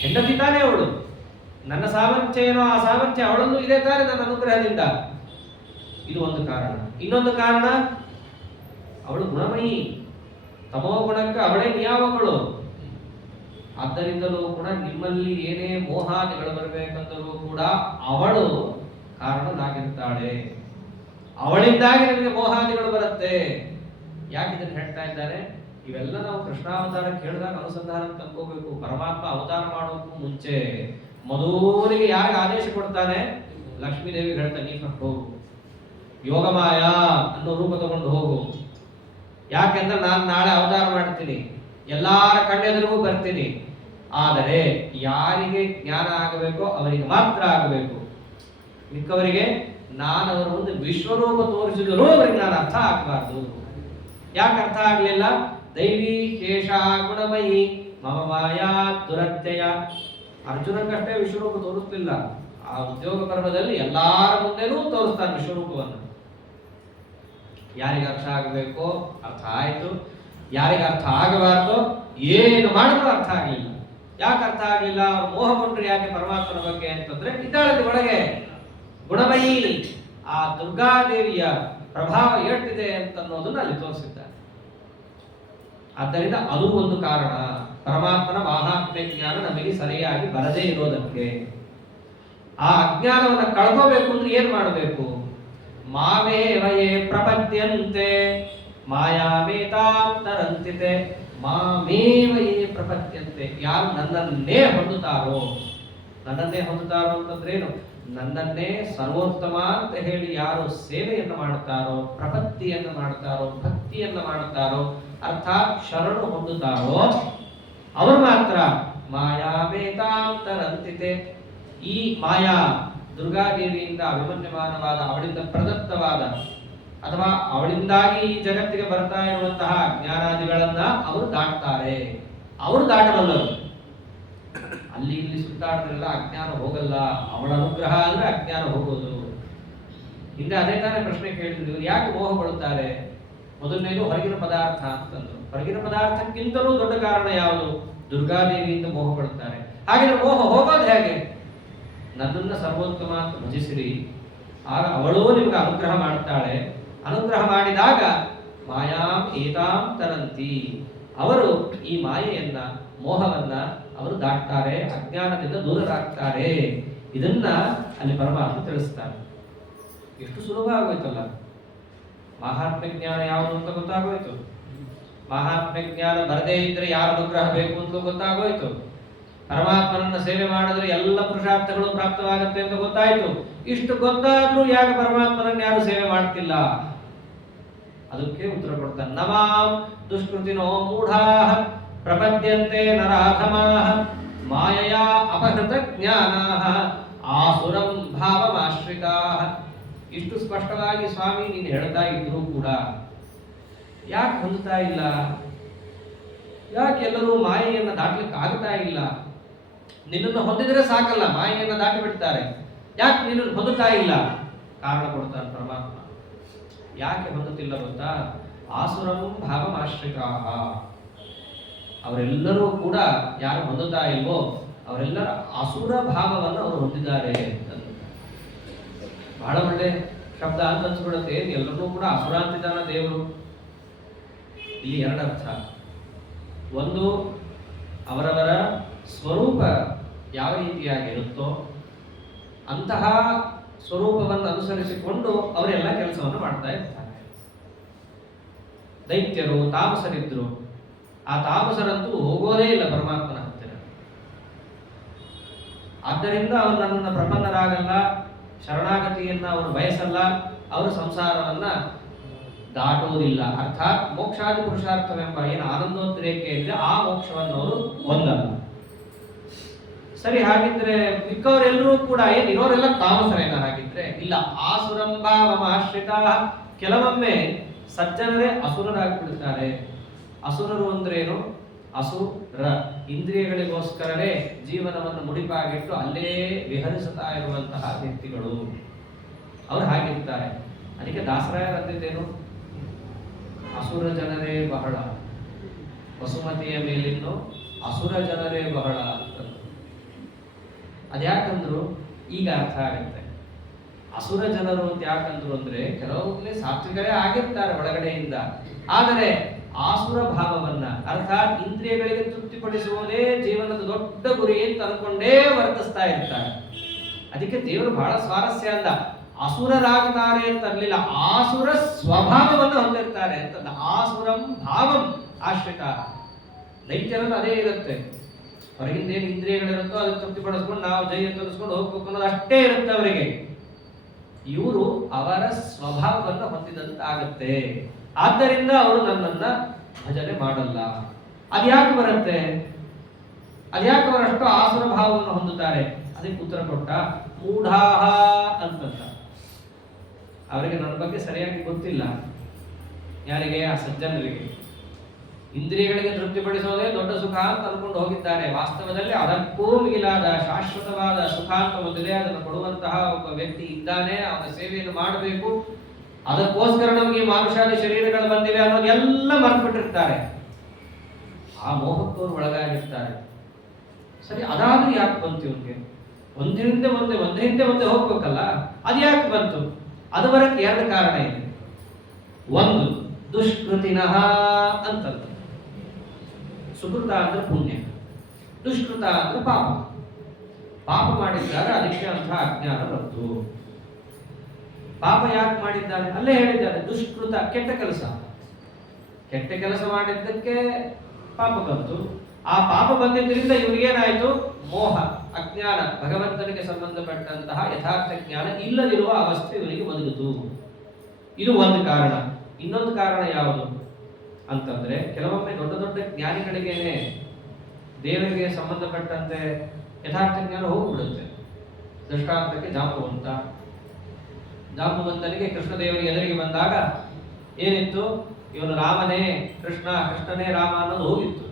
ಹೆಂಡತಿ ತಾನೇ ಅವಳು. ನನ್ನ ಸಾಮರ್ಥ್ಯ ಏನೋ ಆ ಸಾಮರ್ಥ್ಯ ಅವಳಲ್ಲೂ ಇದೆ ತಾನೆ ನನ್ನ ಅನುಗ್ರಹದಿಂದ. ಇದು ಒಂದು ಕಾರಣ. ಇನ್ನೊಂದು ಕಾರಣ, ಅವಳು ಗುಣಮಯಿ, ತಮೋ ಗುಣಕ್ಕೆ ಅವಳೇ ನಿಯಾಮಕಳು. ಆದ್ದರಿಂದಲೂ ಕೂಡ ನಿಮ್ಮಲ್ಲಿ ಏನೇ ಮೋಹಾದಿಗಳು ಬರಬೇಕಂದರೂ ಕೂಡ ಅವಳು ಕಾರಣನಾಗಿರ್ತಾಳೆ. ಅವಳಿಂದಾಗಿ ನಿಮಗೆ ಮೋಹಾದಿಗಳು ಬರುತ್ತೆ. ಯಾಕೆ ಇದನ್ನು ಹೇಳ್ತಾ ಇದ್ದಾರೆ? ಇವೆಲ್ಲ ನಾವು ಕೃಷ್ಣಾವತಾರ ಕೇಳಿದಾಗ ಅನುಸಂಧಾನ ತಂದ್ಕೋಬೇಕು. ಪರಮಾತ್ಮ ಅವತಾರ ಮಾಡೋಕ್ಕೂ ಮುಂಚೆ ಮೊದಲಿಗೆ ಯಾರಿಗೆ ಆದೇಶ ಕೊಡ್ತಾನೆ? ಲಕ್ಷ್ಮೀದೇವಿ ಹೇಳ್ತಾನೆ, ನೀ ಹೋಗು, ಯೋಗಮಾಯ ಅನ್ನೋ ರೂಪ ತಗೊಂಡು ಹೋಗು. ಯಾಕೆಂದ್ರೆ ನಾನು ನಾಳೆ ಅವತಾರ ಮಾಡ್ತೀನಿ, ಎಲ್ಲಾರ ಕಣ್ಣೆದುರಿಗೂ ಬರ್ತೀನಿ. ಆದರೆ ಯಾರಿಗೆ ಜ್ಞಾನ ಆಗಬೇಕೋ ಅವರಿಗೆ ಮಾತ್ರ ಆಗಬೇಕು. ಮಿಕ್ಕವರಿಗೆ ನಾನು ಅವರ ಒಂದು ವಿಶ್ವರೂಪ ತೋರಿಸಿದರೂ ಅವರಿಗೆ ನಾನು ಅರ್ಥ ಆಗಬಾರ್ದು. ಯಾಕೆ ಅರ್ಥ ಆಗಲಿಲ್ಲ? ದೈವಿ ಶೇಷ ಗುಣಮಯಿ ಮಮ ಮಾಯಾ ದುರತ್ಯಯ. ಅರ್ಜುನಕ್ಕಷ್ಟೇ ವಿಶ್ವರೂಪ ತೋರಿಸ್ಲಿಲ್ಲ, ಆ ಉದ್ಯೋಗ ಪರ್ವದಲ್ಲಿ ಎಲ್ಲಾರ ಮುಂದೆನೂ ತೋರಿಸ್ತಾನೆ ವಿಶ್ವರೂಪವನ್ನು. ಯಾರಿಗೆ ಅರ್ಥ ಆಗಬೇಕೋ ಅರ್ಥ ಆಯ್ತು, ಯಾರಿಗೆ ಅರ್ಥ ಆಗಬಾರ್ದು ಏನು ಮಾಡಿದ್ರು ಅರ್ಥ ಆಗಲಿಲ್ಲ. ಯಾಕೆ ಅರ್ಥ ಆಗಲಿಲ್ಲ? ಅವ್ರು ಮೋಹಗೊಂಡ್ರು ಯಾಕೆ ಪರಮಾತ್ಮನ ಬಗ್ಗೆ ಅಂತಂದ್ರೆ, ಇದ್ದಾಳೆ ಒಳಗೆ ಗುಣಮಯಿ, ಆ ದುರ್ಗಾದೇವಿಯ ಪ್ರಭಾವ ಏಟಿದೆ ಅಂತನ್ನೋದನ್ನ ಅಲ್ಲಿ ತೋರಿಸಿದ್ದಾರೆ. ಆದ್ದರಿಂದ ಅದು ಒಂದು ಕಾರಣ, ಪರಮಾತ್ಮನ ಮಹಾತ್ಮ್ಯ ಜ್ಞಾನ ನಮಗೆ ಸರಿಯಾಗಿ ಬರದೇ ಇರೋದಕ್ಕೆ. ಆ ಅಜ್ಞಾನವನ್ನು ಕಳ್ಕೋಬೇಕು ಅಂದ್ರೆ ಏನ್ ಮಾಡಬೇಕು? ಮಾಮೇವಯೇ ಪ್ರಪದ್ಯಂತೆ ಮಾಯಾಮೇತಾಂತರಂತಿತೆ. ಮಾಮೇವಯೇ ಪ್ರಪದ್ಯಂತೆ, ಯಾರು ನನ್ನನ್ನೇ ಹೊಂದುತ್ತಾರೋ. ನನ್ನನ್ನೇ ಹೊಂದುತ್ತಾರೋ ಅಂತಂದ್ರೇನು? ನನ್ನನ್ನೇ ಸರ್ವೋತ್ತಮ ಅಂತ ಹೇಳಿ ಯಾರು ಸೇವೆಯನ್ನು ಮಾಡುತ್ತಾರೋ, ಪ್ರಪತ್ತಿಯನ್ನು ಮಾಡುತ್ತಾರೋ, ಭಕ್ತಿಯನ್ನು ಮಾಡುತ್ತಾರೋ, ಅರ್ಥಾತ್ ಶರಣು ಹೊಂದುತ್ತಾರೋ ಅವರು ಮಾತ್ರ ಮಾಯಾಮೇತಾಂತರಂತಿತೆ. ಈ ಮಾಯಾ ದುರ್ಗಾದೇವಿಯಿಂದ ಅಭಿಮನ್ಯಮಾನವಾದ, ಅವಳಿಂದ ಪ್ರದತ್ತವಾದ ಅಥವಾ ಅವಳಿಂದಾಗಿ ಈ ಜಗತ್ತಿಗೆ ಬರ್ತಾ ಇರುವಂತಹ ಜ್ಞಾನಾದಿಗಳನ್ನ ಅವರು ದಾಟ್ತಾರೆ. ಅವರು ದಾಟಬಲ್ಲರು. ಅಲ್ಲಿ ಇಲ್ಲಿ ಸುತ್ತಾಡಿದ್ರೆಲ್ಲ ಅಜ್ಞಾನ ಹೋಗಲ್ಲ. ಅವಳ ಅನುಗ್ರಹ ಅಂದ್ರೆ ಅಜ್ಞಾನ ಹೋಗೋದು. ಹಿಂದೆ ಅದೇ ತಾನೇ ಪ್ರಶ್ನೆ ಕೇಳಿದ್ರು, ಯಾಕೆ ಮೋಹಗೊಳ್ಳುತ್ತಾರೆ? ಮೊದಲನೇದು ಹೊರಗಿನ ಪದಾರ್ಥ ಅಂತಂದ್ರು. ಹೊರಗಿನ ಪದಾರ್ಥಕ್ಕಿಂತಲೂ ದೊಡ್ಡ ಕಾರಣ ಯಾವುದು? ದುರ್ಗಾದೇವಿಯಿಂದ ಮೋಹಗೊಳ್ಳುತ್ತಾರೆ. ಹಾಗಿದ್ರೆ ಮೋಹ ಹೋಗೋದು ಹೇಗೆ? ನನ್ನನ್ನ ಸರ್ವೋತ್ತಮ ಅಂತ ಭಜಿಸಿರಿ, ಆಗ ಅವಳೂ ನಿಮಗೆ ಅನುಗ್ರಹ ಮಾಡ್ತಾಳೆ. ಅನುಗ್ರಹ ಮಾಡಿದಾಗ ಮಾಯಾಂ ಏತಾಂ ತರಂತಿ, ಅವರು ಈ ಮಾಯೆಯನ್ನ, ಮೋಹವನ್ನ ಅವರು ದಾಟ್ತಾರೆ, ಅಜ್ಞಾನದಿಂದ ದೂರರಾಗ್ತಾರೆ. ಇದನ್ನ ಅಲ್ಲಿ ಪರಮಾತ್ಮ ತಿಳಿಸ್ತಾರೆ. ಎಷ್ಟು ಸುಲಭ ಆಗೋಯ್ತಲ್ಲ. ಮಹಾತ್ಮ ಜ್ಞಾನ ಯಾವುದು ಅಂತ ಗೊತ್ತಾಗೋಯ್ತು. ಮಹಾತ್ಮ ಜ್ಞಾನ ಬರದೇ ಇದ್ರೆ ಯಾರ ಅನುಗ್ರಹ ಬೇಕು ಅಂತ ಗೊತ್ತಾಗೋಯ್ತು. ಪರಮಾತ್ಮನನ್ನ ಸೇವೆ ಮಾಡಿದ್ರೆ ಎಲ್ಲ ಪುರುಷಾರ್ಥಗಳು ಪ್ರಾಪ್ತವಾಗುತ್ತೆ ಅಂತ ಗೊತ್ತಾಯ್ತು. ಇಷ್ಟು ಗೊತ್ತಾದ್ರೂ ಯಾಕೆ ಪರಮಾತ್ಮನನ್ನ ಯಾರು ಸೇವೆ ಮಾಡ್ತಿಲ್ಲ? ಅದಕ್ಕೆ ಉತ್ತರ ಕೊಡ್ತಾನೆ. ನಮಾಂ ದುಷ್ಕೃತಿನೋ ಮೂಢಾಃ ಪ್ರಪದ್ಯಂತೆ ನರಾಧಮಾಃ ಮಾಯಯಾ ಅಪಹೃತ ಜ್ಞಾನಾಃ ಆಸುರಂ ಭಾವಮಾಶ್ರಿತಾಃ. ಇಷ್ಟು ಸ್ಪಷ್ಟವಾಗಿ ಸ್ವಾಮಿ ನೀನು ಹೇಳ್ತಾ ಇದ್ರು ಕೂಡ ಯಾಕೆ ಹೊಂದುತ್ತಾ ಇಲ್ಲ? ಯಾಕೆ ಎಲ್ಲರೂ ಮಾಯೆಯನ್ನು ದಾಟ್ಲಿಕ್ಕೆ ಆಗ್ತಾ ಇಲ್ಲ? ನಿನ್ನನ್ನು ಹೊಂದಿದ್ರೆ ಸಾಕಲ್ಲ, ಮಾಯೆಯನ್ನು ದಾಟಿ ಬಿಡ್ತಾರೆ. ಯಾಕೆ ನಿನ್ನನ್ನು ಹೊಂದುತ್ತಾ ಇಲ್ಲ? ಕಾರಣ ಕೊಡ್ತಾನೆ ಪರಮಾತ್ಮ. ಯಾಕೆ ಹೊಂದುತ್ತಿಲ್ಲ ಗೊತ್ತಾ? ಆಸುರಂ ಭಾವಮಾಶ್ರಿತಾಃ. ಅವರೆಲ್ಲರೂ ಕೂಡ ಯಾರು ಹೊಂದುತ್ತಾ ಇಲ್ವೋ ಅವರೆಲ್ಲರ ಅಸುರ ಭಾವವನ್ನು ಅವರು ಹೊಂದಿದ್ದಾರೆ ಅಂತ. ಬಹಳ ಒಳ್ಳೆ ಶಬ್ದ ಅಂತ ಅನ್ಸ್ಬಿಡುತ್ತೆ. ಎಲ್ಲರೂ ಕೂಡ ಅಸುರ ಅಂತಿದ್ದಾನ ದೇವರು. ಇಲ್ಲಿ ಎರಡರ್ಥ. ಒಂದು, ಅವರವರ ಸ್ವರೂಪ ಯಾವ ರೀತಿಯಾಗಿರುತ್ತೋ ಅಂತಹ ಸ್ವರೂಪವನ್ನು ಅನುಸರಿಸಿಕೊಂಡು ಅವರೆಲ್ಲ ಕೆಲಸವನ್ನು ಮಾಡ್ತಾ ಇರ್ತಾರೆ. ದೈತ್ಯರು, ತಾಮಸರಿದ್ರು. ಆ ತಾಮಸರಂತೂ ಹೋಗೋದೇ ಇಲ್ಲ ಪರಮಾತ್ಮನ ಹತ್ತಿರ. ಆದ್ದರಿಂದ ಅವರು ನನ್ನನ್ನು ಪ್ರಪನ್ನರಾಗಲ್ಲ, ಶರಣಾಗತಿಯನ್ನ ಅವರು ಬಯಸಲ್ಲ, ಅವರು ಸಂಸಾರವನ್ನ ದಾಟುವುದಿಲ್ಲ. ಅರ್ಥಾತ್ ಮೋಕ್ಷಾದಿ ಪುರುಷಾರ್ಥವೆಂಬ ಏನು ಆನಂದೋದ್ರೇಕ ಇದೆ ಆ ಮೋಕ್ಷವನ್ನು ಅವರು ಹೊಂದಲ್ಲ. ಸರಿ, ಹಾಗಿದ್ರೆ ಮಿಕ್ಕವರೆಲ್ಲರೂ ಕೂಡ ಇರೋರೆಲ್ಲ ತಾಮಸರೇನ? ಹಾಗಿದ್ರೆ ಇಲ್ಲ. ಆಸುರಂಭಾವಮಾಶ್ರಿತ. ಕೆಲವೊಮ್ಮೆ ಸಜ್ಜನರೇ ಅಸುರರಾಗಿ ಬಿಡುತ್ತಾರೆ. ಅಸುರರು ಅಂದ್ರೇನು? ಅಸುರ ಇಂದ್ರಿಯಗಳಿಗೋಸ್ಕರವೇ ಜೀವನವನ್ನು ಮುಡಿಪಾಗಿಟ್ಟು ಅಲ್ಲೇ ವಿಹರಿಸುತ್ತಾ ಇರುವಂತಹ ವ್ಯಕ್ತಿಗಳು ಅವರು ಹಾಗಿರ್ತಾರೆ. ಅದಕ್ಕೆ ದಾಸರಾಯರಂದಿದ್ದೇನು? ಅಸುರ ಜನರೇ ಬಹಳ, ವಸುಮತಿಯ ಮೇಲಿನ್ನು ಅಸುರ ಜನರೇ ಬಹಳ ಅಂತ. ಅದ್ಯಾಕಂದ್ರು ಈಗ ಅರ್ಥ ಆಗುತ್ತೆ. ಅಸುರ ಜನರು ಅಂತ ಯಾಕಂದ್ರು ಅಂದ್ರೆ ಕೆಲವೊಮ್ಮೆ ಸಾತ್ವಿಕರೇ ಆಗಿರ್ತಾರೆ ಒಳಗಡೆಯಿಂದ, ಆದರೆ ಆಸುರ ಭಾವವನ್ನ ಅರ್ಥಾತ್ ಇಂದ್ರಿಯಗಳಿಗೆ ತೃಪ್ತಿಪಡಿಸುವುದೇ ಜೀವನದ ದೊಡ್ಡ ಗುರಿ ಅಂತ ಅನ್ಕೊಂಡೇ ವರ್ತಿಸ್ತಾ ಇರ್ತಾರೆ. ಅದಕ್ಕೆ ದೇವರು ಬಹಳ ಸ್ವಾರಸ್ಯ ಅಂದ, ಅಸುರರಾಗ್ತಾರೆ ಅಂತ ಅನ್ಲಿಲ್ಲ, ಆಸುರ ಸ್ವಭಾವವನ್ನು ಹೊಂದಿರ್ತಾರೆ ಅಂತ. ಆಸುರಂ ಭಾವಂ ಆಶ್ರಿತ. ದೈತ್ಯರನ್ನು ಅದೇ ಇರುತ್ತೆ, ಹೊರಗಿಂದ ಏನು ಇಂದ್ರಿಯಗಳಿರುತ್ತೋ ಅದಕ್ಕೆ ತೃಪ್ತಿಪಡಿಸ್ಕೊಂಡು ನಾವು ಜೈ ಅಂತ ಅನಿಸ್ಕೊಂಡು ಹೋಗ್ಬೇಕು ಅನ್ನೋದು ಅಷ್ಟೇ ಇರುತ್ತೆ ಅವರಿಗೆ. ಇವರು ಅವರ ಸ್ವಭಾವವನ್ನು ಹೊಂದಿದಂತಾಗತ್ತೆ. ಆದ್ದರಿಂದ ಅವರು ನನ್ನನ್ನ ಭಜನೆ ಮಾಡಲ್ಲ. ಅದ್ಯಾಕೆ ಬರುತ್ತೆ? ಅದ್ಯಾಕೆ ಅವರಷ್ಟು ಆಸುರ ಭಾವವನ್ನು ಹೊಂದುತ್ತಾರೆ? ಅದಕ್ಕೆ ಉತ್ತರ ಕೊಟ್ಟ, ಮೂಢಾಹ ಅಂತಂದ. ಅವರಿಗೆ ನನ್ನ ಬಗ್ಗೆ ಸರಿಯಾಗಿ ಗೊತ್ತಿಲ್ಲ. ಯಾರಿಗೆ? ಆ ಸಜ್ಜನರಿಗೆ. ಇಂದ್ರಿಯಗಳಿಗೆ ತೃಪ್ತಿಪಡಿಸೋದೇ ದೊಡ್ಡ ಸುಖ ಅಂತ ಅನ್ಕೊಂಡು ಹೋಗಿದ್ದಾರೆ. ವಾಸ್ತವದಲ್ಲಿ ಅದಕ್ಕೂ ಮಿಗಿಲಾದ ಶಾಶ್ವತವಾದ ಸುಖ ಅಂತ ಒಂದಿದೆ, ಅದನ್ನು ಕೊಡುವಂತಹ ಒಬ್ಬ ವ್ಯಕ್ತಿ ಇದ್ದಾನೆ. ಅವನ ಸೇವೆಯನ್ನು ಮಾಡಬೇಕು, ಅದಕ್ಕೋಸ್ಕರ ನಮಗೆ ಮಾನುಷಾದಿ ಶರೀರಗಳು ಬಂದಿವೆ ಅನ್ನೋದೆಲ್ಲ ಮರ್ತ್ಬಿಟ್ಟಿರ್ತಾರೆ. ಆ ಮೋಹಕ್ಕವರು ಒಳಗಾಗಿರ್ತಾರೆ. ಸರಿ, ಅದಾದ್ರೂ ಯಾಕೆ ಬಂತು ಇವ್ರಿಗೆ? ಒಂದೇ ಹಿಂದೆ ಹೋಗ್ಬೇಕಲ್ಲ, ಅದು ಯಾಕೆ ಬಂತು? ಅದು ಬರಕ್ಕೆ ಎರಡು ಕಾರಣ ಇದೆ. ಒಂದು, ದುಷ್ಕೃತಿನಃ ಅಂತಂತ. ಸುಕೃತ ಅಂದ್ರೆ ಪುಣ್ಯ, ದುಷ್ಕೃತ ಅಂದ್ರೆ ಪಾಪ. ಪಾಪ ಮಾಡಿದ್ದಾರೆ, ಅದಕ್ಕೆ ಅಂತ ಅಜ್ಞಾನ ಬಂತು. ಪಾಪ ಯಾಕೆ ಮಾಡಿದ್ದಾರೆ? ಅಲ್ಲೇ ಹೇಳಿದ್ದಾರೆ, ದುಷ್ಕೃತ ಕೆಟ್ಟ ಕೆಲಸ. ಕೆಟ್ಟ ಕೆಲಸ ಮಾಡಿದ್ದಕ್ಕೆ ಪಾಪ ಬಂತು. ಆ ಪಾಪ ಬಂದಿದ್ದರಿಂದ ಇವ್ರಿಗೇನಾಯ್ತು? ಮೋಹ, ಅಜ್ಞಾನ, ಭಗವಂತನಿಗೆ ಸಂಬಂಧಪಟ್ಟಂತಹ ಯಥಾರ್ಥ ಜ್ಞಾನ ಇಲ್ಲದಿರುವ ಅವಸ್ಥೆ ಇವರಿಗೆ ಒದಗಿತು. ಇದು ಒಂದು ಕಾರಣ. ಇನ್ನೊಂದು ಕಾರಣ ಯಾವುದು ಅಂತಂದ್ರೆ, ಕೆಲವೊಮ್ಮೆ ದೊಡ್ಡ ದೊಡ್ಡ ಜ್ಞಾನಿಗಳಿಗೇನೆ ದೇವರಿಗೆ ಸಂಬಂಧಪಟ್ಟಂತೆ ಯಥಾರ್ಥ ಜ್ಞಾನ ಹೋಗ್ಬಿಡುತ್ತೆ. ದೃಷ್ಟಾಂತಕ್ಕೆ ಜಾಂಬುವಂತನಿಗೆ ಕೃಷ್ಣದೇವರಿಗೆ ಎದುರಿಗೆ ಬಂದಾಗ ಏನಿತ್ತು? ಇವನು ರಾಮನೇ ಕೃಷ್ಣ, ಕೃಷ್ಣನೇ ರಾಮ ಅನ್ನೋದು ಹೋಗಿತ್ತು.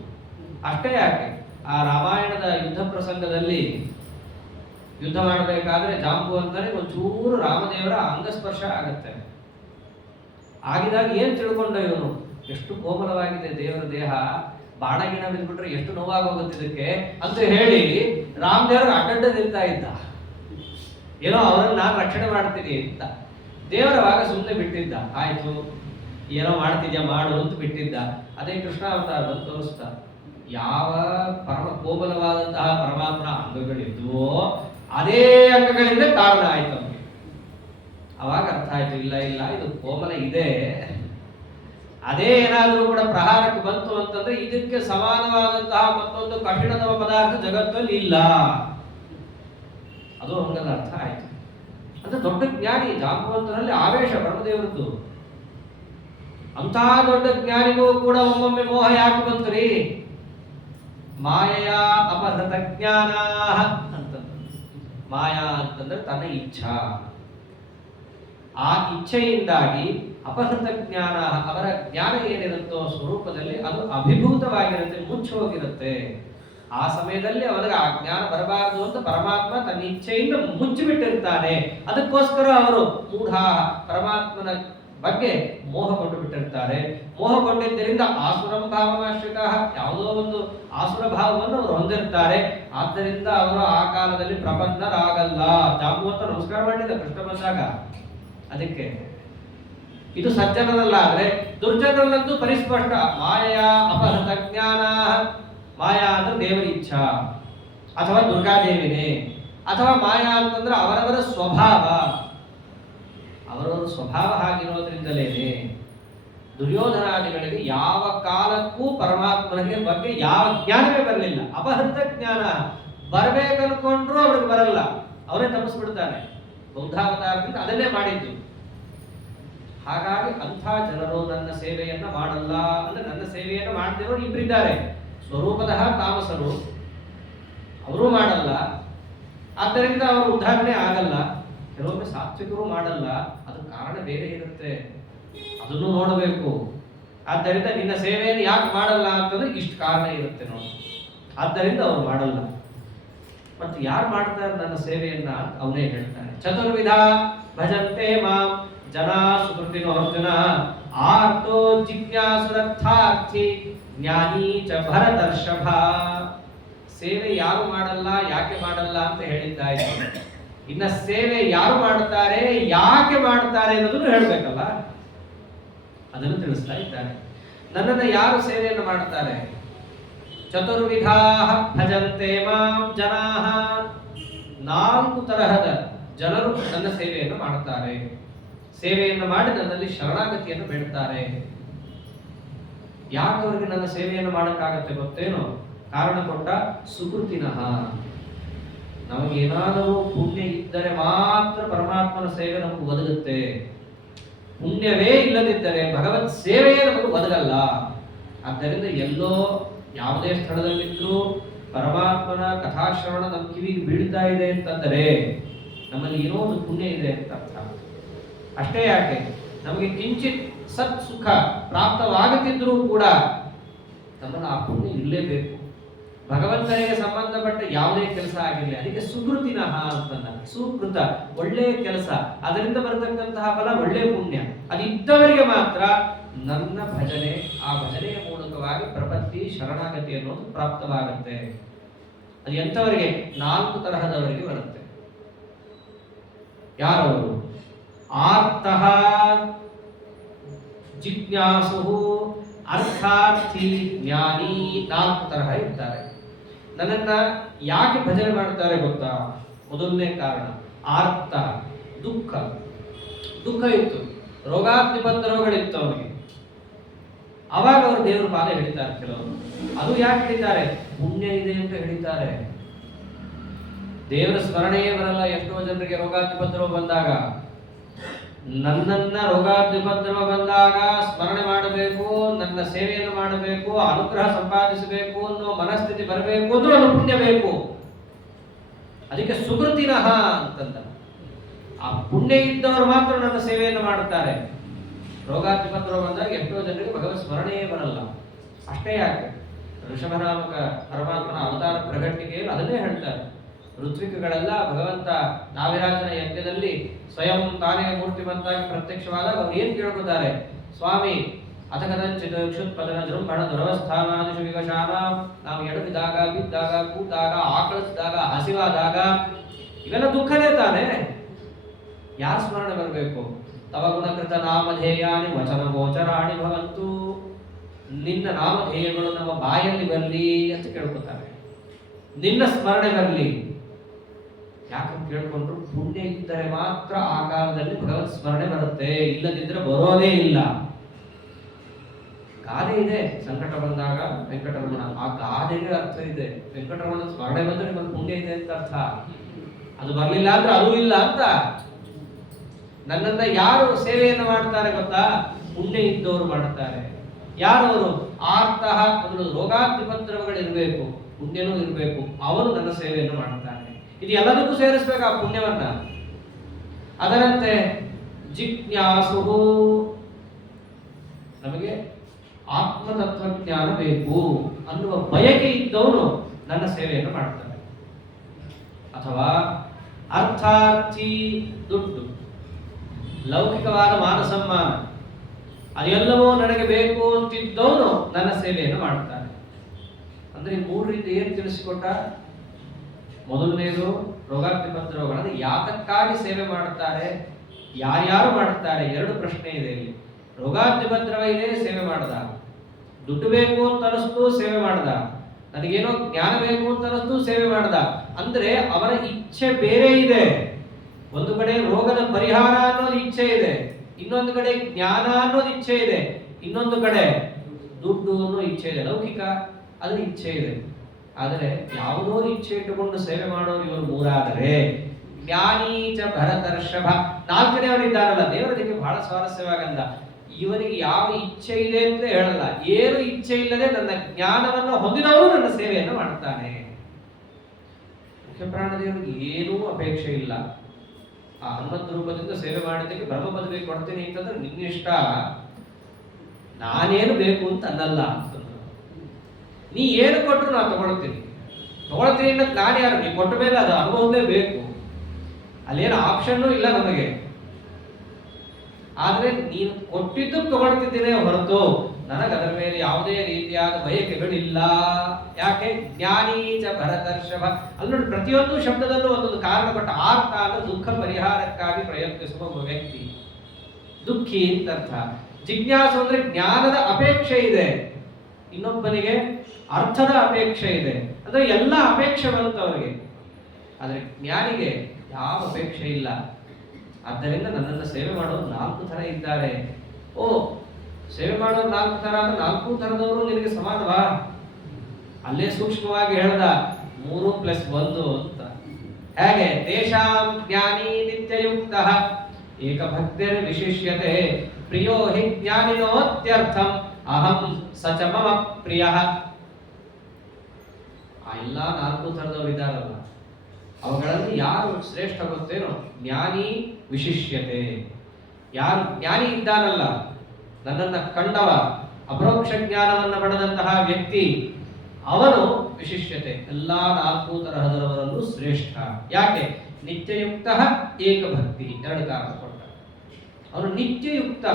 ಅಷ್ಟೇ ಯಾಕೆ, ಆ ರಾಮಾಯಣದ ಯುದ್ಧ ಪ್ರಸಂಗದಲ್ಲಿ ಯುದ್ಧ ಮಾಡಬೇಕಾದ್ರೆ ಜಾಂಬುವಂತನಿಗೆ ಒಂಚೂರು ರಾಮದೇವರ ಅಂಗಸ್ಪರ್ಶ ಆಗತ್ತೆ. ಆಗಿದಾಗ ಏನ್ ತಿಳ್ಕೊಂಡ ಇವನು? ಎಷ್ಟು ಕೋಮಲವಾಗಿದೆ ದೇವರ ದೇಹ, ಬಾಣಗಿಣ ಬಿದ್ಬಿಟ್ರೆ ಎಷ್ಟು ನೋವಾಗೋಗುತ್ತೆ ಇದಕ್ಕೆ ಅಂತ ಹೇಳಿ ರಾಮದೇವರು ಅಡ್ಡಡ್ಡ ನಿಲ್ತಾ ಇದ್ದ. ಏನೋ ಅವರನ್ನು ನಾನು ರಕ್ಷಣೆ ಮಾಡ್ತೀನಿ ಅಂತ. ದೇವರವಾಗ ಸುಮ್ಮನೆ ಬಿಟ್ಟಿದ್ದ. ಆಯ್ತು, ಏನೋ ಮಾಡ್ತಿದ್ಯಾ ಮಾಡು ಅಂತ ಬಿಟ್ಟಿದ್ದ. ಅದೇ ಕೃಷ್ಣ ಅವತಾರದಲ್ಲಿ ತೋರಿಸ್ತಾ, ಯಾವ ಪರಮ ಕೋಮಲವಾದಂತಹ ಪರಮಾತ್ಮನ ಅಂಗಗಳಿದ್ವೋ ಅದೇ ಅಂಗಗಳಿಂದ ಕಾರಣ ಆಯ್ತು ಅವನಿಗೆ. ಅವಾಗ ಅರ್ಥ ಆಯ್ತು, ಇಲ್ಲ ಇದು ಕೋಮಲ ಇದೆ, ಅದೇ ಏನಾದರೂ ಕೂಡ ಪ್ರಹಾರಕ್ಕೆ ಬಂತು ಅಂತಂದ್ರೆ ಇದಕ್ಕೆ ಸಮಾನವಾದಂತಹ ಮತ್ತೊಂದು ಕಠಿಣತಮ ಪದಾರ್ಥ ಜಗತ್ತಲ್ಲಿ ಇಲ್ಲ. ಅದು ಅವನಿಗೆ ಅರ್ಥ ಆಯ್ತು. ಅಂದ್ರೆ ದೊಡ್ಡ ಜ್ಞಾನಿ ಜಾಂಬುವಂತನಲ್ಲಿ ಆವೇಶ ಬ್ರಹ್ಮದೇವರದ್ದು. ಅಂತಹ ದೊಡ್ಡ ಜ್ಞಾನಿಗೂ ಕೂಡ ಒಮ್ಮೊಮ್ಮೆ ಮೋಹ ಯಾಕೆ ಬಂತು ರೀ? ಮಾಯಾ ಅಪಹೃತ ಜ್ಞಾನ ಅಂತಂದ್ರೆ, ಮಾಯಾ ಅಂತಂದ್ರೆ ತನ್ನ ಇಚ್ಛಾ. ಆ ಇಚ್ಛೆಯಿಂದಾಗಿ ಅಪಹೃತ ಜ್ಞಾನ, ಅವರ ಜ್ಞಾನ ಏನಿರುತ್ತೋ ಸ್ವರೂಪದಲ್ಲಿ ಅದು ಅಭಿಭೂತವಾಗಿರುತ್ತೆ, ಮುಚ್ಚಿ ಹೋಗಿರುತ್ತೆ. ಆ ಸಮಯದಲ್ಲಿ ಅವರಿಗೆ ಆ ಜ್ಞಾನ ಬರಬಾರದು ಅಂತ ಪರಮಾತ್ಮ ತನ್ನ ಇಚ್ಛೆಯಿಂದ ಮುಚ್ಚಿಬಿಟ್ಟಿರ್ತಾನೆ. ಅದಕ್ಕೋಸ್ಕರ ಅವರು ಮೂಢ, ಪರಮಾತ್ಮನ ಬಗ್ಗೆ ಮೋಹಗೊಂಡು ಬಿಟ್ಟಿರ್ತಾರೆ. ಮೋಹಗೊಂಡಿದ್ದರಿಂದ ಆಸುರಂ ಭಾವಮಾಶ್ರಿತ, ಯಾವುದೋ ಒಂದು ಆಸುರ ಭಾವವನ್ನು ಅವರು ಹೊಂದಿರ್ತಾರೆ. ಆದ್ದರಿಂದ ಅವರು ಆ ಕಾಲದಲ್ಲಿ ಪ್ರಪನ್ನರಾಗಲ್ಲ. ಜಾಂಬುವಂತ ನಮಸ್ಕಾರ ಮಾಡಿದ ಕೃಷ್ಣ ಬಂದಾಗ. ಅದಕ್ಕೆ ಇದು ಸಜ್ಜನರಲ್ಲ. ಆದ್ರೆ ದುರ್ಜನರಲ್ಲಂತೂ ಪರಿಸ್ಪಷ್ಟ. ಮಾಯಾ ಅಪಹೃತ ಜ್ಞಾನ, ಮಾಯಾ ಅಂದ್ರೆ ದೇವರ ಇಚ್ಛಾ ಅಥವಾ ದುರ್ಗಾದೇವಿನೇ, ಅಥವಾ ಮಾಯಾ ಅಂತಂದ್ರೆ ಅವರವರ ಸ್ವಭಾವ. ಅವರವರ ಸ್ವಭಾವ ಹಾಗಿರೋದ್ರಿಂದಲೇನೆ ದುರ್ಯೋಧನಾದಿಗಳಿಗೆ ಯಾವ ಕಾಲಕ್ಕೂ ಪರಮಾತ್ಮನಿಗೆ ಬಗ್ಗೆ ಯಾವ ಜ್ಞಾನವೇ ಬರಲಿಲ್ಲ. ಅಪಹೃತ ಜ್ಞಾನ ಬರಬೇಕನ್ಕೊಂಡ್ರು ಅವ್ರಿಗೆ ಬರಲ್ಲ, ಅವರೇ ತಪ್ಪಿಸ್ಬಿಡ್ತಾನೆ. ಬೌದ್ಧಾವತಾರದಿಂದ ಅದನ್ನೇ ಮಾಡಿದ್ದು. ಹಾಗಾಗಿ ಅಂಥ ಜನರು ನನ್ನ ಸೇವೆಯನ್ನ ಮಾಡಲ್ಲ ಅಂದ್ರೆ, ನನ್ನ ಸೇವೆಯನ್ನು ಮಾಡ್ತಿರೋರು ಇಬ್ಬರಿದ್ದಾರೆ. ಸ್ವರೂಪತಃ ತಾಮಸರು, ಅವರು ಮಾಡಲ್ಲ, ಆದ್ದರಿಂದ ಅವರು ಉದಾಹರಣೆ ಆಗಲ್ಲ. ಕೆಲವೊಮ್ಮೆ ಸಾತ್ವಿಕರು ಮಾಡಲ್ಲ, ಅದು ಕಾರಣ ಬೇರೆ ಇರುತ್ತೆ, ಅದನ್ನು ನೋಡಬೇಕು. ಆದ್ದರಿಂದ ನಿನ್ನ ಸೇವೆಯನ್ನು ಯಾಕೆ ಮಾಡಲ್ಲ ಅಂತಂದ್ರೆ ಇಷ್ಟು ಕಾರಣ ಇರುತ್ತೆ ನೋಡಿ, ಆದ್ದರಿಂದ ಅವರು ಮಾಡಲ್ಲ. ಮತ್ತು ಯಾರು ಮಾಡ್ತಾರೆ ನನ್ನ ಸೇವೆಯನ್ನ? ಅವನೇ ಹೇಳ್ತಾನೆ, ಚತುರ್ವಿಧ ಭಜಂತೆ ಮಾಂ ಜನ ಸುಕೃತಿನೋ ಅರ್ಜುನ, ಆರ್ತೋ ಜಿಜ್ಞಾಸುರರ್ಥಾರ್ಥಿ ಜ್ಞಾನಿ ಚ ಭರತರ್ಷಭ. ಸೇವೆ ಯಾರು ಮಾಡಲ್ಲ, ಯಾಕೆ ಮಾಡಲ್ಲ ಅಂತ ಹೇಳಿದ್ದಾಯ್ತು. ಇನ್ನ ಸೇವೆ ಯಾರು ಮಾಡ್ತಾರೆ, ಯಾಕೆ ಮಾಡ್ತಾರೆ ಅನ್ನೋದನ್ನು ಹೇಳ್ಬೇಕಲ್ಲ, ಅದನ್ನು ತಿಳಿಸ್ತಾ ಇದ್ದಾರೆ. ನನ್ನನ್ನು ಯಾರು ಸೇವೆಯನ್ನು ಮಾಡ್ತಾರೆ? ಚತುರ್ವಿಧಾ ಭಜಂತೆ ಮಾಂ ಜನಾಃ, 4 ತರಹದ ಜನರು ನನ್ನ ಸೇವೆಯನ್ನು ಮಾಡುತ್ತಾರೆ. ಸೇವೆಯನ್ನು ಮಾಡಿ ನನ್ನಲ್ಲಿ ಶರಣಾಗತಿಯನ್ನು ಬೇಡ್ತಾರೆ. ಯಾಕೆ ಅವರಿಗೆ ನನ್ನ ಸೇವೆಯನ್ನು ಮಾಡಕ್ಕಾಗತ್ತೆ ಗೊತ್ತೇನೋ? ಕಾರಣ ಕೊಟ್ಟ, ಸುಕೃತಿನಃ. ನಮಗೇನಾದರೂ ಪುಣ್ಯ ಇದ್ದರೆ ಮಾತ್ರ ಪರಮಾತ್ಮನ ಸೇವೆ ನಮಗೆ ಒದಗುತ್ತೆ. ಪುಣ್ಯವೇ ಇಲ್ಲದಿದ್ದರೆ ಭಗವತ್ ಸೇವೆಯೇ ನಮಗೆ ಒದಗಲ್ಲ. ಆದ್ದರಿಂದ ಎಲ್ಲೋ ಯಾವುದೇ ಸ್ಥಳದಲ್ಲಿದ್ರೂ ಪರಮಾತ್ಮನ ಕಥಾಶ್ರವಣ ನಮ್ಮ ಕಿವಿಗೆ ಬೀಳ್ತಾ ಇದೆ ಅಂತಂದರೆ ನಮ್ಮಲ್ಲಿ ಏನೋ ಒಂದು ಪುಣ್ಯ ಇದೆ ಅಂತ ಅರ್ಥ. ಅಷ್ಟೇ ಯಾಕೆ, ನಮಗೆ ಕಿಂಚಿತ್ ಸತ್ ಸುಖ ಪ್ರಾಪ್ತವಾಗುತ್ತಿದ್ರೂ ಕೂಡ ನಮ್ಮಲ್ಲಿ ಆ ಪುಣ್ಯ ಇರಲೇಬೇಕು. ಭಗವಂತನಿಗೆ ಸಂಬಂಧಪಟ್ಟ ಯಾವುದೇ ಕೆಲಸ ಆಗಿರಲಿ, ಅದಕ್ಕೆ ಸುಕೃತಿನಃ ಅಂತಂದ. ಸುಕೃತ ಒಳ್ಳೆಯ ಕೆಲಸ, ಅದರಿಂದ ಬರತಕ್ಕಂತಹ ಫಲ ಒಳ್ಳೆಯ ಪುಣ್ಯ, ಅದಿದ್ದವರಿಗೆ ಮಾತ್ರ ನನ್ನ ಭಜನೆ, ಆ ಭಜನೆಯ ಮೂಲಕವಾಗಿ ಪ್ರಪತ್ತಿ ಶರಣಾಗತಿ ಅನ್ನೋದು ಪ್ರಾಪ್ತವಾಗುತ್ತೆ. ಅದು ಎಂಥವರಿಗೆ? 4 ತರಹದವರಿಗೆ ಬರುತ್ತೆ. ಯಾರವರು? ಆರ್ತಃ, ಜಿಜ್ಞಾಸು, ಅರ್ಥಾರ್ಥಿ, ಜ್ಞಾನಿ. 4 ತರಹ ಇರ್ತಾರೆ. ನನ್ನನ್ನ ಯಾಕೆ ಭಜನೆ ಮಾಡ್ತಾರೆ ಗೊತ್ತಾ? ಮೊದಲನೇ ಕಾರಣ ಆರ್ತ, ದುಃಖ. ದುಃಖ ಇತ್ತು, ರೋಗಾಗ್ನಿಬಂಧನಗಳಿತ್ತು ಅವನಿಗೆ. ಅವಾಗ ಅವರು ದೇವರ ಪಾದ ಹೇಳಿದ್ದಾರೆ. ಕೆಲವರು ಅದು ಯಾಕೆ ಹೇಳಿದ್ದಾರೆ? ಪುಣ್ಯ ಇದೆ ಅಂತ ಹೇಳಿದ್ದಾರೆ. ದೇವರ ಸ್ಮರಣೆಯೇ ಬರಲ್ಲ ಎಷ್ಟೋ ಜನರಿಗೆ ರೋಗಾಗ್ನಿಬಂಧನ ಬಂದಾಗ. ನನ್ನನ್ನ ರೋಗಾಗ್ನಿಬಂಧನ ಬಂದಾಗ ಸ್ಮರಣೆ ಮಾಡಬೇಕು, ನನ್ನ ಸೇವೆಯನ್ನು ಮಾಡಬೇಕು, ಅನುಗ್ರಹ ಸಂಪಾದಿಸಬೇಕು ಅನ್ನೋ ಮನಸ್ಥಿತಿ ಬರಬೇಕು ಅಂದ್ರೆ ಅದು ಪುಣ್ಯ ಬೇಕು. ಅದಕ್ಕೆ ಸುಕೃತಿನಃ ಅಂತಂದ. ಆ ಪುಣ್ಯ ಇದ್ದವರು ಮಾತ್ರ ನನ್ನ ಸೇವೆಯನ್ನು ಮಾಡುತ್ತಾರೆ. ರೋಗಾಗ್ನಿಬಂಧನ ಬಂದಾಗ ಎಷ್ಟೋ ಜನರಿಗೆ ಭಗವತ್ ಸ್ಮರಣೆಯೇ ಬರಲ್ಲ. ಅಷ್ಟೇ ಯಾಕೆ, ಋಷಭನಾಮಕ ಪರಮಾತ್ಮನ ಅವತಾರ ಪ್ರಗಟಿಕೆಯಲ್ಲಿ ಅದನ್ನೇ ಹೇಳ್ತಾರೆ. ಋತ್ವಿಕಗಳೆಲ್ಲ ಭಗವಂತ ನಾವಿರಾಜನ ಯಜ್ಞದಲ್ಲಿ ಸ್ವಯಂ ತಾನೇ ಮೂರ್ತಿವಂತಾಗಿ ಪ್ರತ್ಯಕ್ಷವಾದಾಗ ಅವ್ರು ಏನ್ ಕೇಳ್ಕೊತಾರೆ? ಸ್ವಾಮಿ ಅಥ ಕದಂಚಿತ್ ಕ್ಷುತ್ಪದನ ಜೃಂಭಣ ದುರವಸ್ಥಾನಾದಿಷು ವಿವಶಾನ, ನಾವು ಎಡವಿದಾಗ, ಬಿದ್ದಾಗ, ಕೂತಾಗ, ಆಕಳಿಸಿದಾಗ, ಹಸಿವಾದಾಗ, ಇವೆಲ್ಲ ದುಃಖನೇ ತಾನೇ. ಯಾರ ಸ್ಮರಣೆ ಬರಬೇಕು? ತವ ಗುಣಕೃತ ನಾಮಧೇಯಾನಿ ವಚನ ಗೋಚರಾಣಿ ಭವಂತು. ನಿನ್ನ ನಾಮಧೇಯಗಳು ನಮ್ಮ ಬಾಯಲ್ಲಿ ಬರಲಿ ಅಂತ ಕೇಳ್ಕೊತಾರೆ. ನಿನ್ನ ಸ್ಮರಣೆ ಬರಲಿ. ಯಾಕಂತ ಕೇಳ್ಕೊಂಡ್ರು, ಪುಣ್ಯ ಇದ್ದರೆ ಮಾತ್ರ ಆ ಕಾಲದಲ್ಲಿ ಭಗವತ್ ಸ್ಮರಣೆ ಬರುತ್ತೆ, ಇಲ್ಲದಿದ್ರೆ ಬರೋದೇ ಇಲ್ಲ. ಗಾದೆ ಇದೆ, ಸಂಕಟ ಬಂದಾಗ ವೆಂಕಟರಮಣ. ಆ ಗಾದೆಗೆ ಅರ್ಥ ಇದೆ. ವೆಂಕಟರಮಣ ಸ್ಮರಣೆ ಬಂದ್ರೆ ನಿಮಗೆ ಪುಣ್ಯ ಇದೆ ಅಂತ ಅರ್ಥ. ಅದು ಬರಲಿಲ್ಲ ಅಂದ್ರೆ ಅದು ಇಲ್ಲ ಅಂತ. ನನ್ನನ್ನ ಯಾರು ಸೇವೆಯನ್ನು ಮಾಡ್ತಾರೆ ಗೊತ್ತಾ? ಪುಣ್ಯ ಇದ್ದವರು ಮಾಡ್ತಾರೆ. ಯಾರವರು? ಆರ್ತಃ, ಮೊದಲು ರೋಗಾಗ್ನಿಬಂಧನಗಳಿರಬೇಕು, ಪುಣ್ಯನೂ ಇರಬೇಕು, ಅವರು ನನ್ನ ಸೇವೆಯನ್ನು ಮಾಡ್ತಾರೆ. ಇದು ಎಲ್ಲದಕ್ಕೂ ಸೇರಿಸ್ಬೇಕು ಆ ಪುಣ್ಯವನ್ನ. ಅದರಂತೆ ಜಿಜ್ಞಾಸು, ನಮಗೆ ಆತ್ಮತತ್ವಜ್ಞಾನ ಬೇಕು ಅನ್ನುವ ಬಯಕೆ ಇದ್ದವನು ನನ್ನ ಸೇವೆಯನ್ನು ಮಾಡ್ತಾನೆ. ಅಥವಾ ಅರ್ಥಾರ್ಥಿ, ದುಡ್ಡು, ಲೌಕಿಕವಾದ ಮಾನ ಸಮ್ಮಾನ, ಅದೆಲ್ಲವೂ ನನಗೆ ಬೇಕು ಅಂತಿದ್ದವನು ನನ್ನ ಸೇವೆಯನ್ನು ಮಾಡ್ತಾನೆ. ಅಂದ್ರೆ 3ರಿಂದ ಏನು ತಿಳಿಸಿಕೊಟ್ಟ? ಮೊದಲನೇದು ರೋಗಾಗ್ನಿಬಂಧನಗಳನ್ನು ಯಾತಕ್ಕಾಗಿ ಸೇವೆ ಮಾಡುತ್ತಾರೆ, ಯಾರ್ಯಾರು ಮಾಡುತ್ತಾರೆ? 2 ಪ್ರಶ್ನೆ ಇದೆ ಇಲ್ಲಿ. ರೋಗಾಗ್ನಿಬಂಧನ ಇದೆ, ಸೇವೆ ಮಾಡ್ದ. ದುಡ್ಡು ಬೇಕು ಅಂತ ಅನಿಸ್ತು, ಸೇವೆ ಮಾಡ್ದ. ನನಗೇನೋ ಜ್ಞಾನ ಬೇಕು ಅಂತ ಅನಿಸ್ತು, ಸೇವೆ ಮಾಡ್ದ. ಅಂದ್ರೆ ಅವರ ಇಚ್ಛೆ ಬೇರೆ ಇದೆ. ಒಂದು ಕಡೆ ರೋಗದ ಪರಿಹಾರ ಅನ್ನೋದು ಇಚ್ಛೆ ಇದೆ, ಇನ್ನೊಂದು ಕಡೆ ಜ್ಞಾನ ಅನ್ನೋದು ಇಚ್ಛೆ ಇದೆ, ಇನ್ನೊಂದು ಕಡೆ ದುಡ್ಡು ಅನ್ನೋ ಇಚ್ಛೆ ಇದೆ. ಲೌಕಿಕ ಅದ್ರ ಇಚ್ಛೆ ಇದೆ. ಆದರೆ ಯಾವುದೋ ಇಚ್ಛೆ ಇಟ್ಟುಕೊಂಡು ಸೇವೆ ಮಾಡೋರು ಇವರು 3 ಆದರೆ, ಜ್ಞಾನೀಚ ಭರತರ್ಷಭ 4ನೇವರಿದ್ದಾರಲ್ಲ, ದೇವರಿಗೆ ಬಹಳ ಸ್ವಾರಸ್ಯವಾಗಂದ. ಇವನಿಗೆ ಯಾವ ಇಚ್ಛೆ ಇದೆ ಅಂತ ಹೇಳಲ್ಲ, ಏನು ಇಚ್ಛೆ ಇಲ್ಲದೆ ನನ್ನ ಜ್ಞಾನವನ್ನು ಹೊಂದಿದವರು ನನ್ನ ಸೇವೆಯನ್ನು ಮಾಡ್ತಾನೆ. ಮುಖ್ಯ ಪ್ರಾಣದೇವರಿಗೆ ಏನೂ ಅಪೇಕ್ಷೆ ಇಲ್ಲ. ಆ ಹನುಮಂತ ರೂಪದಿಂದ ಸೇವೆ ಮಾಡಿದ್ದಕ್ಕೆ ಬ್ರಹ್ಮ ಪದವಿ ಕೊಡ್ತೀನಿ ಅಂತಂದ್ರೆ ನಿನ್ನಿಷ್ಟ, ನಾನೇನು ಬೇಕು ಅಂತ ಅನ್ನಲ್ಲ ಅಂತಂದ್ರು. ನೀ ಏನು ಕೊಟ್ಟರು ನಾನು ತಗೊಳ್ತೀನಿ ಅನ್ನೋದು ನಾನು ಯಾರು? ನೀ ಕೊಟ್ಟ ಮೇಲೆ ಅದು ಅನುಭವಲೇಬೇಕು. ಅಲ್ಲೇನು ಆಪ್ಷನ್ನು ಇಲ್ಲ ನಮಗೆ. ಆದ್ರೆ ನೀನು ಕೊಟ್ಟಿದ್ದು ತಗೊಳ್ತಿದ್ದೇನೆ ಹೊರತು ನನಗೆ ಅದರ ಮೇಲೆ ಯಾವುದೇ ರೀತಿಯಾದ ಬಯಕೆಗಳಿಲ್ಲ. ಯಾಕೆ? ಜ್ಞಾನೀಚ ಭರತರ್ಷಭ. ಅಲ್ಲಿ ನೋಡಿ, ಪ್ರತಿಯೊಂದು ಶಬ್ದದಲ್ಲೂ ಒಂದೊಂದು ಕಾರಣ ಕೊಟ್ಟ. ಆರ್ಥ ಅಂದ್ರೆ ದುಃಖ ಪರಿಹಾರಕ್ಕಾಗಿ ಪ್ರಯತ್ನಿಸುವ ಒಬ್ಬ ವ್ಯಕ್ತಿ ದುಃಖಿ ಅಂತ ಅರ್ಥ. ಜಿಜ್ಞಾಸು ಅಂದ್ರೆ ಜ್ಞಾನದ ಅಪೇಕ್ಷೆ ಇದೆ, ಇನ್ನೊಬ್ಬನಿಗೆ ಅರ್ಥದ ಅಪೇಕ್ಷೆ ಇದೆ, ಅಂದ್ರೆ ಎಲ್ಲ ಅಪೇಕ್ಷೆ ಬರುತ್ತೆ ಅವರಿಗೆ. ಆದರೆ ಜ್ಞಾನಿಗೆ ಯಾವ ಅಪೇಕ್ಷೆ ಇಲ್ಲ. ಆದ್ದರಿಂದ ನನ್ನನ್ನು ಸೇವೆ ಮಾಡೋರು 4 ಥರ ಇದ್ದಾರೆ. ಓ, ಸೇವೆ ಮಾಡೋರು 4 ಥರ ಅಂದ್ರೆ 4 ಥರದವರು ನಿನಗೆ ಸಮಾನವಾ? ಅಲ್ಲೇ ಸೂಕ್ಷ್ಮವಾಗಿ ಹೇಳ್ದ 3+1 ಅಂತ. ಹೇಗೆ? ತೇಷಾಂ ಜ್ಞಾನಿ ನಿತ್ಯಯುಕ್ತ ಏಕಭಕ್ತಿರ್ ವಿಶಿಷ್ಯತೆ ಪ್ರಿಯೋ ಹಿ ಜ್ಞಾನಿನೋತ್ಯರ್ಥಂ ಅಹಂ ಸಚ ಮಮ ಪ್ರಿಯಃ. ಆ ಎಲ್ಲ 4 ಥರದವರು ಇದ್ದಾರಲ್ಲ, ಅವುಗಳಲ್ಲಿ ಯಾರು ಶ್ರೇಷ್ಠ ಗೊತ್ತೇನೋ? ಜ್ಞಾನಿ ವಿಶಿಷ್ಯತೆ. ಯಾರು ಜ್ಞಾನಿ ಇದ್ದಾನಲ್ಲ, ನನ್ನನ್ನ ಕಂಡವ, ಅಪರೋಕ್ಷ ಜ್ಞಾನವನ್ನು ಪಡೆದಂತಹ ವ್ಯಕ್ತಿ, ಅವನು ವಿಶಿಷ್ಯತೆ. ಎಲ್ಲಾ 4 ತರಹದವರಲ್ಲೂ ಶ್ರೇಷ್ಠ. ಯಾಕೆ? ನಿತ್ಯಯುಕ್ತ ಏಕಭಕ್ತಿ. 2 ಕಾರಣ ಕೊಟ್ಟ. ಅವನು ನಿತ್ಯಯುಕ್ತ,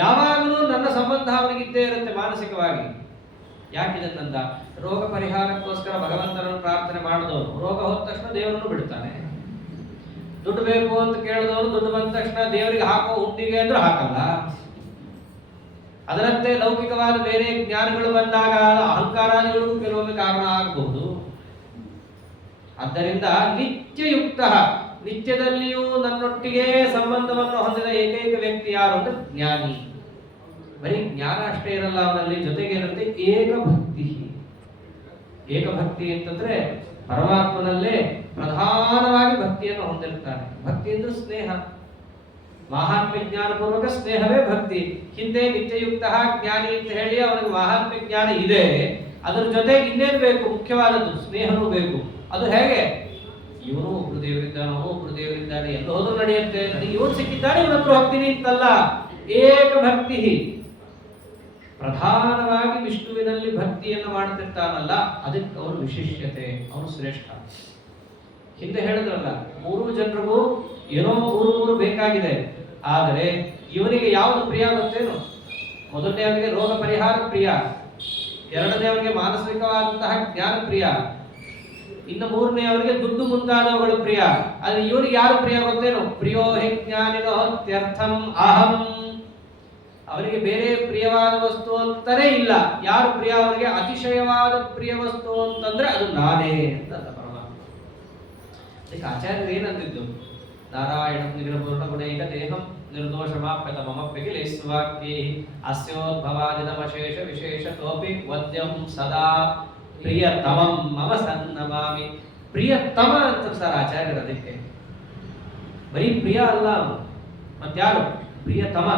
ಯಾವಾಗಲೂ ನನ್ನ ಸಂಬಂಧ ಅವನಿಗಿದ್ದೇ ಇರುತ್ತೆ ಮಾನಸಿಕವಾಗಿ. ಯಾಕಿದನ್ನಂದ? ರೋಗ ಪರಿಹಾರಕ್ಕೋಸ್ಕರ ಭಗವಂತನನ್ನು ಪ್ರಾರ್ಥನೆ ಮಾಡಿದವನು ರೋಗ ಹೋದ ತಕ್ಷಣ ದೇವರನ್ನು ಬಿಡ್ತಾನೆ. ದುಡ್ಡು ಬೇಕು ಅಂತ ಕೇಳಿದವನು ದುಡ್ಡು ಬಂದ ತಕ್ಷಣ ದೇವರಿಗೆ ಹಾಕೋ ಹುಂಡಿಗೆ ಅಂದ್ರೂ ಹಾಕಲ್ಲ. ಅದರಂತೆ ಲೌಕಿಕವಾದ ಬೇರೆ ಜ್ಞಾನಗಳು ಬಂದಾಗ ಅಹಂಕಾರಾದಿಗಳು ಕೆಲವೊಮ್ಮೆ ಕಾರಣ ಆಗಬಹುದು. ಆದ್ದರಿಂದ ನಿತ್ಯಯುಕ್ತ, ನಿತ್ಯದಲ್ಲಿಯೂ ನನ್ನೊಟ್ಟಿಗೆ ಸಂಬಂಧವನ್ನು ಹೊಂದಿದ ಏಕೈಕ ವ್ಯಕ್ತಿ ಯಾರು ಅಂದ್ರೆ ಜ್ಞಾನಿ. ಬರೀ ಜ್ಞಾನ ಅಷ್ಟೇ ಇರಲ್ಲ ಅವನಲ್ಲಿ, ಜೊತೆಗೆ ಇರುತ್ತೆ ಏಕಭಕ್ತಿ. ಏಕಭಕ್ತಿ ಅಂತಂದ್ರೆ ಪರಮಾತ್ಮನಲ್ಲೇ ಪ್ರಧಾನವಾಗಿ ಭಕ್ತಿಯನ್ನು ಹೊಂದಿರ್ತಾನೆ. ಭಕ್ತಿ ಅಂದ್ರೆ ಸ್ನೇಹ, ಮಹಾತ್ಮ್ಯ ಜ್ಞಾನಪೂರ್ವಕ ಸ್ನೇಹವೇ ಭಕ್ತಿ. ಹಿಂದೆ ನಿತ್ಯಯುಕ್ತ ಜ್ಞಾನಿ ಅಂತ ಹೇಳಿ ಅವನಿಗೆ ಮಹಾತ್ಮ್ಯ ಜ್ಞಾನ ಇದೆ, ಅದರ ಜೊತೆಗೆ ಇನ್ನೇನು ಬೇಕು? ಮುಖ್ಯವಾದದ್ದು ಸ್ನೇಹನೂ ಬೇಕು. ಅದು ಹೇಗೆ? ಇವನು ಒಬ್ರು ದೇವರಿದ್ದಾನೆ, ಅವನು ಒಬ್ರು ದೇವರಿದ್ದಾನೆ, ಎಲ್ಲ ಹೋದ್ರೂ ನಡೆಯುತ್ತೆ, ನನಗೆ ಇವನು ಸಿಕ್ಕಿದ್ದಾನೆ, ಇವನ ಹತ್ರ ಹೋಗ್ತೀನಿ ಅಂತಲ್ಲ. ಏಕಭಕ್ತಿ, ಪ್ರಧಾನವಾಗಿ ವಿಷ್ಣುವಿನಲ್ಲಿ ಭಕ್ತಿಯನ್ನು ಮಾಡುತ್ತಿರ್ತಾನಲ್ಲ, ಅದಕ್ಕೆ ಅವನು ವಿಶಿಷ್ಯತೆ, ಅವನು ಶ್ರೇಷ್ಠ. ಹಿಂದೆ ಹೇಳಿದ್ರಲ್ಲ, 3 ಜನರಿಗೂ ಏನೋ 3 ಬೇಕಾಗಿದೆ. ಆದರೆ ಇವನಿಗೆ ಯಾವುದು ಪ್ರಿಯ ಗೊತ್ತೇನು? ಮೊದಲನೇವನಿಗೆ ರೋಗ ಪರಿಹಾರ ಪ್ರಿಯ, ಎರಡನೇವನಿಗೆ ಮಾನಸಿಕವಾದಂತಹ ಜ್ಞಾನ ಪ್ರಿಯ, ಇನ್ನು 3ನೇವನಿಗೆ ದುಡ್ಡು ಮುಂತಾದವುಗಳು ಪ್ರಿಯ. ಆದ್ರೆ ಇವನಿಗೆ ಯಾರು ಪ್ರಿಯ ಗೊತ್ತೇನು? ಪ್ರಿಯೋ ಹಿ ಜ್ಞಾನಿನೋತ್ಯರ್ಥಂ ಅಹಂ. ಅವನಿಗೆ ಬೇರೆ ಪ್ರಿಯವಾದ ವಸ್ತು ಅಂತಾನೆ ಇಲ್ಲ. ಯಾರು ಪ್ರಿಯ ಅವನಿಗೆ? ಅತಿಶಯವಾದ ಪ್ರಿಯ ವಸ್ತು ಅಂತಂದ್ರೆ ಅದು ನಾನೇ ಅಂತ ಪರಮಾತ್ಮ. ಅದಕ್ಕೆ ಆಚಾರ್ಯರು ಏನಂದಿದ್ದು? ನಾರಾಯಣ ನಿರ್ಪೂರ್ಣ ಗುಣೈಕ ದೇಹಂ ನಿರ್ದೋಷಮಾಪ್ಯತ ಮಮ ಪಿಗಿಲೇಸ್ವಾಕ್ಯೈ ಅಸ್ಯೋದ್ಭವಾದಿದಮಶೇಷ ವಿಶೇಷತೋಪಿ ವದ್ಯಂ ಸದಾ ಪ್ರಿಯತಮಂ ಮಮ ಸನ್ನಮಾಮಿ. ಪ್ರಿಯತಮ ಅಂತ ಸರ್ ಆಚಾರ್ಯರು. ಅದಕ್ಕೆ ಬರೀ ಪ್ರಿಯ ಅಲ್ಲ, ಮತ್ಯಾರು? ಪ್ರಿಯತಮ.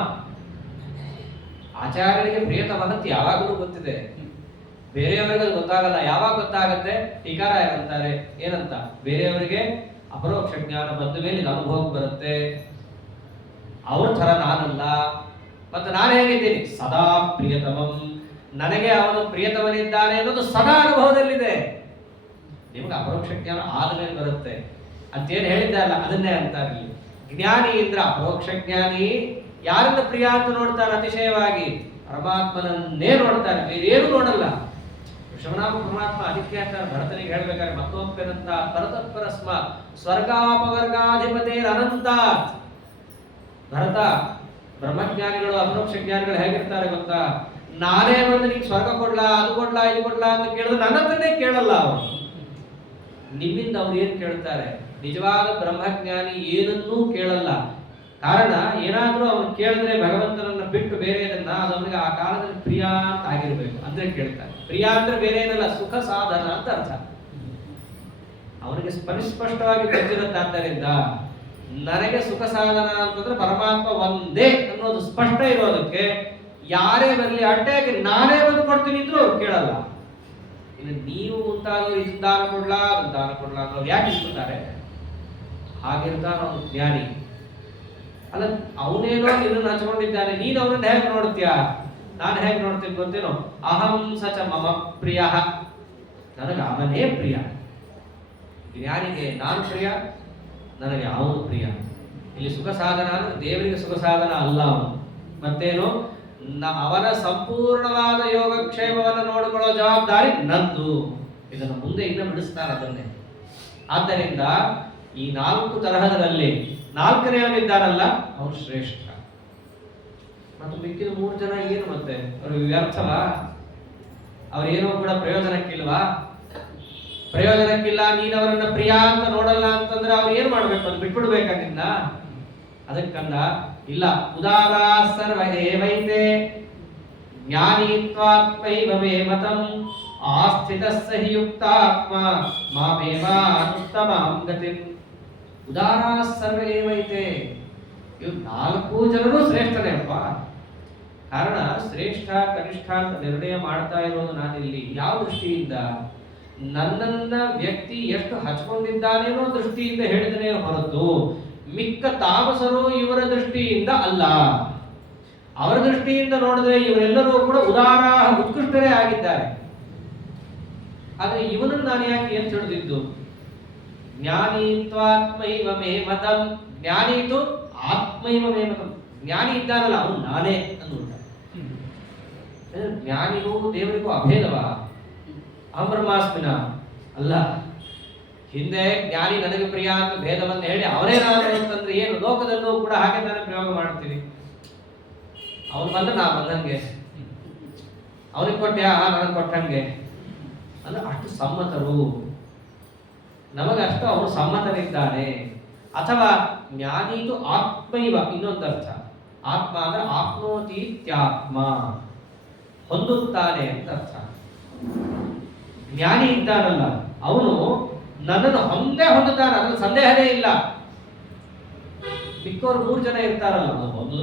ಆಚಾರ್ಯರಿಗೆ ಪ್ರಿಯತಮ ಅಂತ ಯಾವಾಗಲೂ ಗೊತ್ತಿದೆ, ಬೇರೆಯವರಿಗೆ ಅದು ಗೊತ್ತಾಗಲ್ಲ. ಯಾವಾಗ ಗೊತ್ತಾಗತ್ತೆ? ಟೀಕಾರ ಅಂತಾರೆ ಏನಂತ? ಬೇರೆಯವರಿಗೆ ಅಪರೋಕ್ಷ ಜ್ಞಾನ ಬಂದ ಮೇಲೆ ಇದು ಅನುಭವಕ್ಕೆ ಬರುತ್ತೆ. ಅವ್ರ ಥರ ನಾನಲ್ಲ. ಮತ್ತೆ ನಾನು ಹೇಗಿದ್ದೀನಿ? ಸದಾ ಪ್ರಿಯತಮಂ. ನನಗೆ ಅವನು ಪ್ರಿಯತಮನಿದ್ದಾನೆ ಅನ್ನೋದು ಸದಾ ಅನುಭವದಲ್ಲಿದೆ. ನಿಮಗೆ ಅಪರೋಕ್ಷ ಜ್ಞಾನ ಆದ್ಮೇಲೆ ಬರುತ್ತೆ ಅಂತೇನು ಹೇಳಿದ್ದಾರಲ್ಲ, ಅದನ್ನೇ ಅಂತಾರೆ. ಜ್ಞಾನಿ ಅಂದ್ರೆ ಅಪರೋಕ್ಷ ಜ್ಞಾನಿ ಯಾರನ್ನ ಪ್ರಿಯ ಅಂತ ನೋಡ್ತಾರೆ? ಅತಿಶಯವಾಗಿ ಪರಮಾತ್ಮನನ್ನೇ ನೋಡ್ತಾರೆ, ಬೇರೇನು ನೋಡಲ್ಲ. ವಿಶ್ವನಾಮ ಪರಮಾತ್ಮ ಅದಕ್ಕೆ ಅಂತಾರೆ ಭರತನಿಗೆ ಹೇಳ್ಬೇಕಾದ್ರೆ ಮತ್ತೊಪ್ಪೆನಂತ ಪರತತ್ಪರಸ್ಮ ಸ್ವರ್ಗಾಪವರ್ಗಾಧಿಪತೇರ್ ಅನಂತ. ಭರತ, ಬ್ರಹ್ಮಜ್ಞಾನಿಗಳು ಅಪರೋಕ್ಷ ಜ್ಞಾನಿಗಳು ಹೇಗಿರ್ತಾರೆ ಗೊತ್ತಾ? ನಾನೇ ಬಂದು ನಿಂಗೆ ಸ್ವರ್ಗ ಕೊಡ್ಲಾ, ಅದು ಕೊಡ್ಲಾ, ಇದು ಕೊಡ್ಲಾ ಅಂತ ಕೇಳಿದ್ರೆ ನನ್ನ ಹತ್ರನೇ ಕೇಳಲ್ಲ ಅವರು. ನಿಮ್ಮಿಂದ ಅವ್ರು ಏನ್ ಕೇಳ್ತಾರೆ? ನಿಜವಾದ ಬ್ರಹ್ಮಜ್ಞಾನಿ ಏನನ್ನೂ ಕೇಳಲ್ಲ. ಕಾರಣ ಏನಾದ್ರೂ ಅವನು ಕೇಳಿದ್ರೆ ಭಗವಂತನನ್ನ ಬಿಟ್ಟು ಬೇರೆದನ್ನ, ಅದು ಅವನಿಗೆ ಆ ಕಾಲದಲ್ಲಿ ಪ್ರಿಯ ಅಂತ ಆಗಿರ್ಬೇಕು ಅಂದ್ರೆ ಕೇಳ್ತಾನೆ. ಪ್ರಿಯ ಅಂದ್ರೆ ಬೇರೆ ಏನಲ್ಲ, ಸುಖ ಸಾಧನ ಅಂತ ಅರ್ಥ. ಅವನಿಗೆ ಸ್ಪಷ್ಟವಾಗಿ ಗೊತ್ತಿರುತ್ತೆ. ಆದ್ದರಿಂದ ನನಗೆ ಸುಖ ಸಾಧನ ಅಂತಂದ್ರೆ ಪರಮಾತ್ಮ ಒಂದೇ ಅನ್ನೋದು ಸ್ಪಷ್ಟ ಇರೋದಕ್ಕೆ ಯಾರೇ ಬರಲಿ ಅಡ್ಡಾಗಿ ನಾನೇ ಬಂದು ಕೊಡ್ತೀನಿ ಇದ್ರು ಅವ್ರು ಕೇಳಲ್ಲ. ಇನ್ನು ನೀವು ಮುಂತಾದವರು ಇದು ದಾನ ಕೊಡ್ಲಾ, ಅದು ದಾನ ಕೊಡ್ಲಾ ಅನ್ನೋರು ಯಾಕೆ ಇಸ್ಕೊತಾರೆ? ಹಾಗಿರ್ತಾನ ಅವನು ಜ್ಞಾನಿ ಅಲ್ಲ. ಅವನೇನೋ ನಿನ್ನನ್ನು ಹಚ್ಕೊಂಡಿದ್ದಾನೆ, ನೀನು ಅವನನ್ನ ಹೇಗೆ ನೋಡ್ತೀಯಾ? ನಾನು ಹೇಗೆ ನೋಡ್ತೀನಿ ಗೊತ್ತೇನೋ? ಅಹಂ ಸಚ ಮಮ ಪ್ರಿಯ. ನನಗೆ ಅವನೇ ಪ್ರಿಯ. ಜ್ಞಾನಿಗೆ ನಾನು ಪ್ರಿಯ, ನನಗೆ ಅವನು ಪ್ರಿಯ. ಇಲ್ಲಿ ಸುಖ ಸಾಧನ ಅಂದ್ರೆ ದೇವರಿಗೆ ಸುಖ ಸಾಧನ ಅಲ್ಲ ಅವನು. ಮತ್ತೇನು? ಅವನ ಸಂಪೂರ್ಣವಾದ ಯೋಗಕ್ಷೇಮವನ್ನು ನೋಡಿಕೊಳ್ಳೋ ಜವಾಬ್ದಾರಿ ನಂದು. ಇದನ್ನು ಮುಂದೆ ಇನ್ನು ಬಿಡಿಸ್ತಾರೆ ಅದನ್ನೇ. ಆದ್ದರಿಂದ ಈ 4 ತರಹದಲ್ಲಿ 4ನೇವನಿದ್ದಾರಲ್ಲ ಅವನು ಶ್ರೇಷ್ಠ. ಮತ್ತು ಮಿಕ್ಕಿದ 3 ಜನ ಏನು ಮತ್ತೆ ಅವ್ರಿಗೆ ವ್ಯರ್ಥವಾ? ಅವ್ರೇನೋ ಕೂಡ ಪ್ರಯೋಜನಕ್ಕಿಲ್ವಾ? ಪ್ರಯೋಜನಕ್ಕಿಲ್ಲ, ನೀನು ಅವರನ್ನ ಪ್ರಿಯ ಅಂತ ನೋಡಲ್ಲ ಅಂತಂದ್ರೆ ಅವ್ರು ಏನ್ ಮಾಡ್ಬೇಕು? ಅದು ಬಿಟ್ಬಿಡ್ಬೇಕಾ ನಿನ್ನ? ಅದಕ್ಕಂದ ಇಲ್ಲ, ಉದಾರ ಸರ್ವ ಏವೈತೆ ಜ್ಞಾನೀತ್ವಾತ್ಮೈವ ಮೇ ಮತಂ ಆಸ್ಥಿತಸ್ಸ ಹಿ ಯುಕ್ತಾತ್ಮ ಮಾಮೇವಾನುತ್ತಮಾಂ ಗತಿಂ. ಉದಾರ ಸರ್ವ ಏವೈತೆ, ಇವ್ 4 ಜನರು ಶ್ರೇಷ್ಠನೇ ಅಪ್ಪ. ಕಾರಣ ಶ್ರೇಷ್ಠ ಕನಿಷ್ಠ ಅಂತ ನಿರ್ಣಯ ಮಾಡ್ತಾ ಇರೋದು ನಾನಿಲ್ಲಿ ಯಾವ ದೃಷ್ಟಿಯಿಂದ? ನನ್ನನ್ನ ವ್ಯಕ್ತಿ ಎಷ್ಟು ಹಚ್ಕೊಂಡಿದ್ದಾನೇನೋ ದೃಷ್ಟಿಯಿಂದ ಹೇಳಿದನೇ ಹೊರತು ಮಿಕ್ಕ ತಾಮಸರು ಇವರ ದೃಷ್ಟಿಯಿಂದ ಅಲ್ಲ. ಅವರ ದೃಷ್ಟಿಯಿಂದ ನೋಡಿದ್ರೆ ಇವರೆಲ್ಲರೂ ಕೂಡ ಉದಾರ ಉತ್ಕೃಷ್ಟರೇ ಆಗಿದ್ದಾರೆ. ಆದ್ರೆ ಇವನನ್ನು ನಾನು ಯಾಕೆ ಏನ್ ತಿಳಿದಿದ್ದು? ಜ್ಞಾನೀತ್ವಾತ್ಮೈವ ಮೇ ಮತಂ. ಜ್ಞಾನೀತು ಆತ್ಮೈವ ಮೇ ಮತಂ. ಜ್ಞಾನಿ ಇದ್ದಾನಲ್ಲ ಅವನು ನಾನೇ ಅಂದ್ಬಿಟ್ಟ. ಜ್ಞಾನಿಗೂ ದೇವರಿಗೂ ಅಭೇದವಾ? ಅಹಂಬ್ರಹ್ಮಾಸ್ಮಿನ ಅಲ್ಲ. ಹಿಂದೆ ಜ್ಞಾನಿ ನನಗೆ ಪ್ರಿಯ ಅಂತ ಭೇದವನ್ನು ಹೇಳಿ ಅವರೇ ನಾನು ಅಂತಂದ್ರೆ ಏನು? ಲೋಕದಲ್ಲೂ ಕೂಡ ಹಾಗೆ ನಾನು ಪ್ರಯೋಗ ಮಾಡ್ತೀವಿ. ಅವನು ಬಂದ್ರೆ ನಾ ಬಂದಂಗೆ, ಅವನಿಗೆ ಕೊಟ್ಟೆ ನನಗೆ ಕೊಟ್ಟಂಗೆ ಅಂದ್ರೆ ಅಷ್ಟು ಸಮ್ಮತರು. ನಮಗಷ್ಟು ಅವನು ಸಮ್ಮತನಿದ್ದಾನೆ. ಅಥವಾ ಜ್ಞಾನಿದು ಆತ್ಮೈವ ಇನ್ನೊಂದರ್ಥ. ಆತ್ಮ ಅಂದ್ರೆ ಆತ್ಮೋತೀತ್ಯಾತ್ಮ, ಹೊಂದುತ್ತಾನೆ ಅಂತ ಅರ್ಥ. ಜ್ಞಾನಿ ಇದ್ದಾನಲ್ಲ ಅವನು ನನ್ನನ್ನು ಹೊಂದುತ್ತಾನೆ, ಅದ್ರಲ್ಲಿ ಸಂದೇಹನೇ ಇಲ್ಲ. ಮಿಕ್ಕವರು 3 ಜನ ಇರ್ತಾರಲ್ಲ,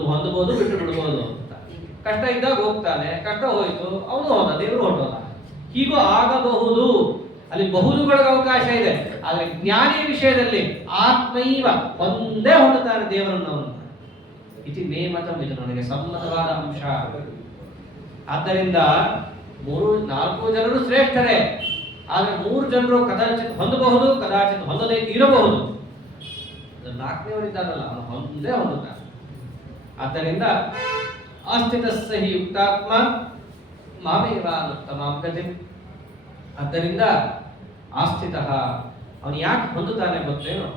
ಹೊಂದಬಹುದು ಬಿಟ್ಟು ಬಿಡ್ಬೋದು ಅಂತ. ಕಷ್ಟ ಇದ್ದಾಗ ಹೋಗ್ತಾನೆ, ಕಷ್ಟ ಹೋಯ್ತು ಅವನು ಹೋದ, ದೇವರು ಹೊರಟೋದ. ಹೀಗೂ ಆಗಬಹುದು. ಅಲ್ಲಿ ಬಹುದುಗಳಿಗೆ ಅವಕಾಶ ಇದೆ. ಆದ್ರೆ ಜ್ಞಾನಿ ವಿಷಯದಲ್ಲಿ ಆತ್ಮೈವ ಒಂದೇ ಹೊಂದುತ್ತಾನೆ ದೇವರನ್ನು ಅವನು. ಇತಿ ಮೇ ಮತಂ, ಇದು ನನಗೆ ಸಮ್ಮತವಾದ ಅಂಶ. ಆದ್ದರಿಂದ 4 ಜನರು ಶ್ರೇಷ್ಠರೇ. ಆದ್ರೆ 3 ಜನರು ಕದಾಚಿತ್ ಹೊಂದಬಹುದು, ಕದಾಚಿತ್ ಹೊಂದದೇ ಇರಬಹುದು. 4ನೇವರಿದ್ದಾರಲ್ಲ ಅವನು ಹೊಂದೇ ಹೊಂದುತ್ತಾನೆ. ಆದ್ದರಿಂದ ಆಸ್ಥಿತಸ್ಸ ಹಿ ಯುಕ್ತಾತ್ಮ ಮಾಮೇವಾನುತ್ತಮಾಂ ಗತಿಂ. ಆದ್ದರಿಂದ ಆಸ್ಥಿತ ಅವನು ಯಾಕೆ ಹೊಂದುತ್ತಾನೆ ಗೊತ್ತೇನು?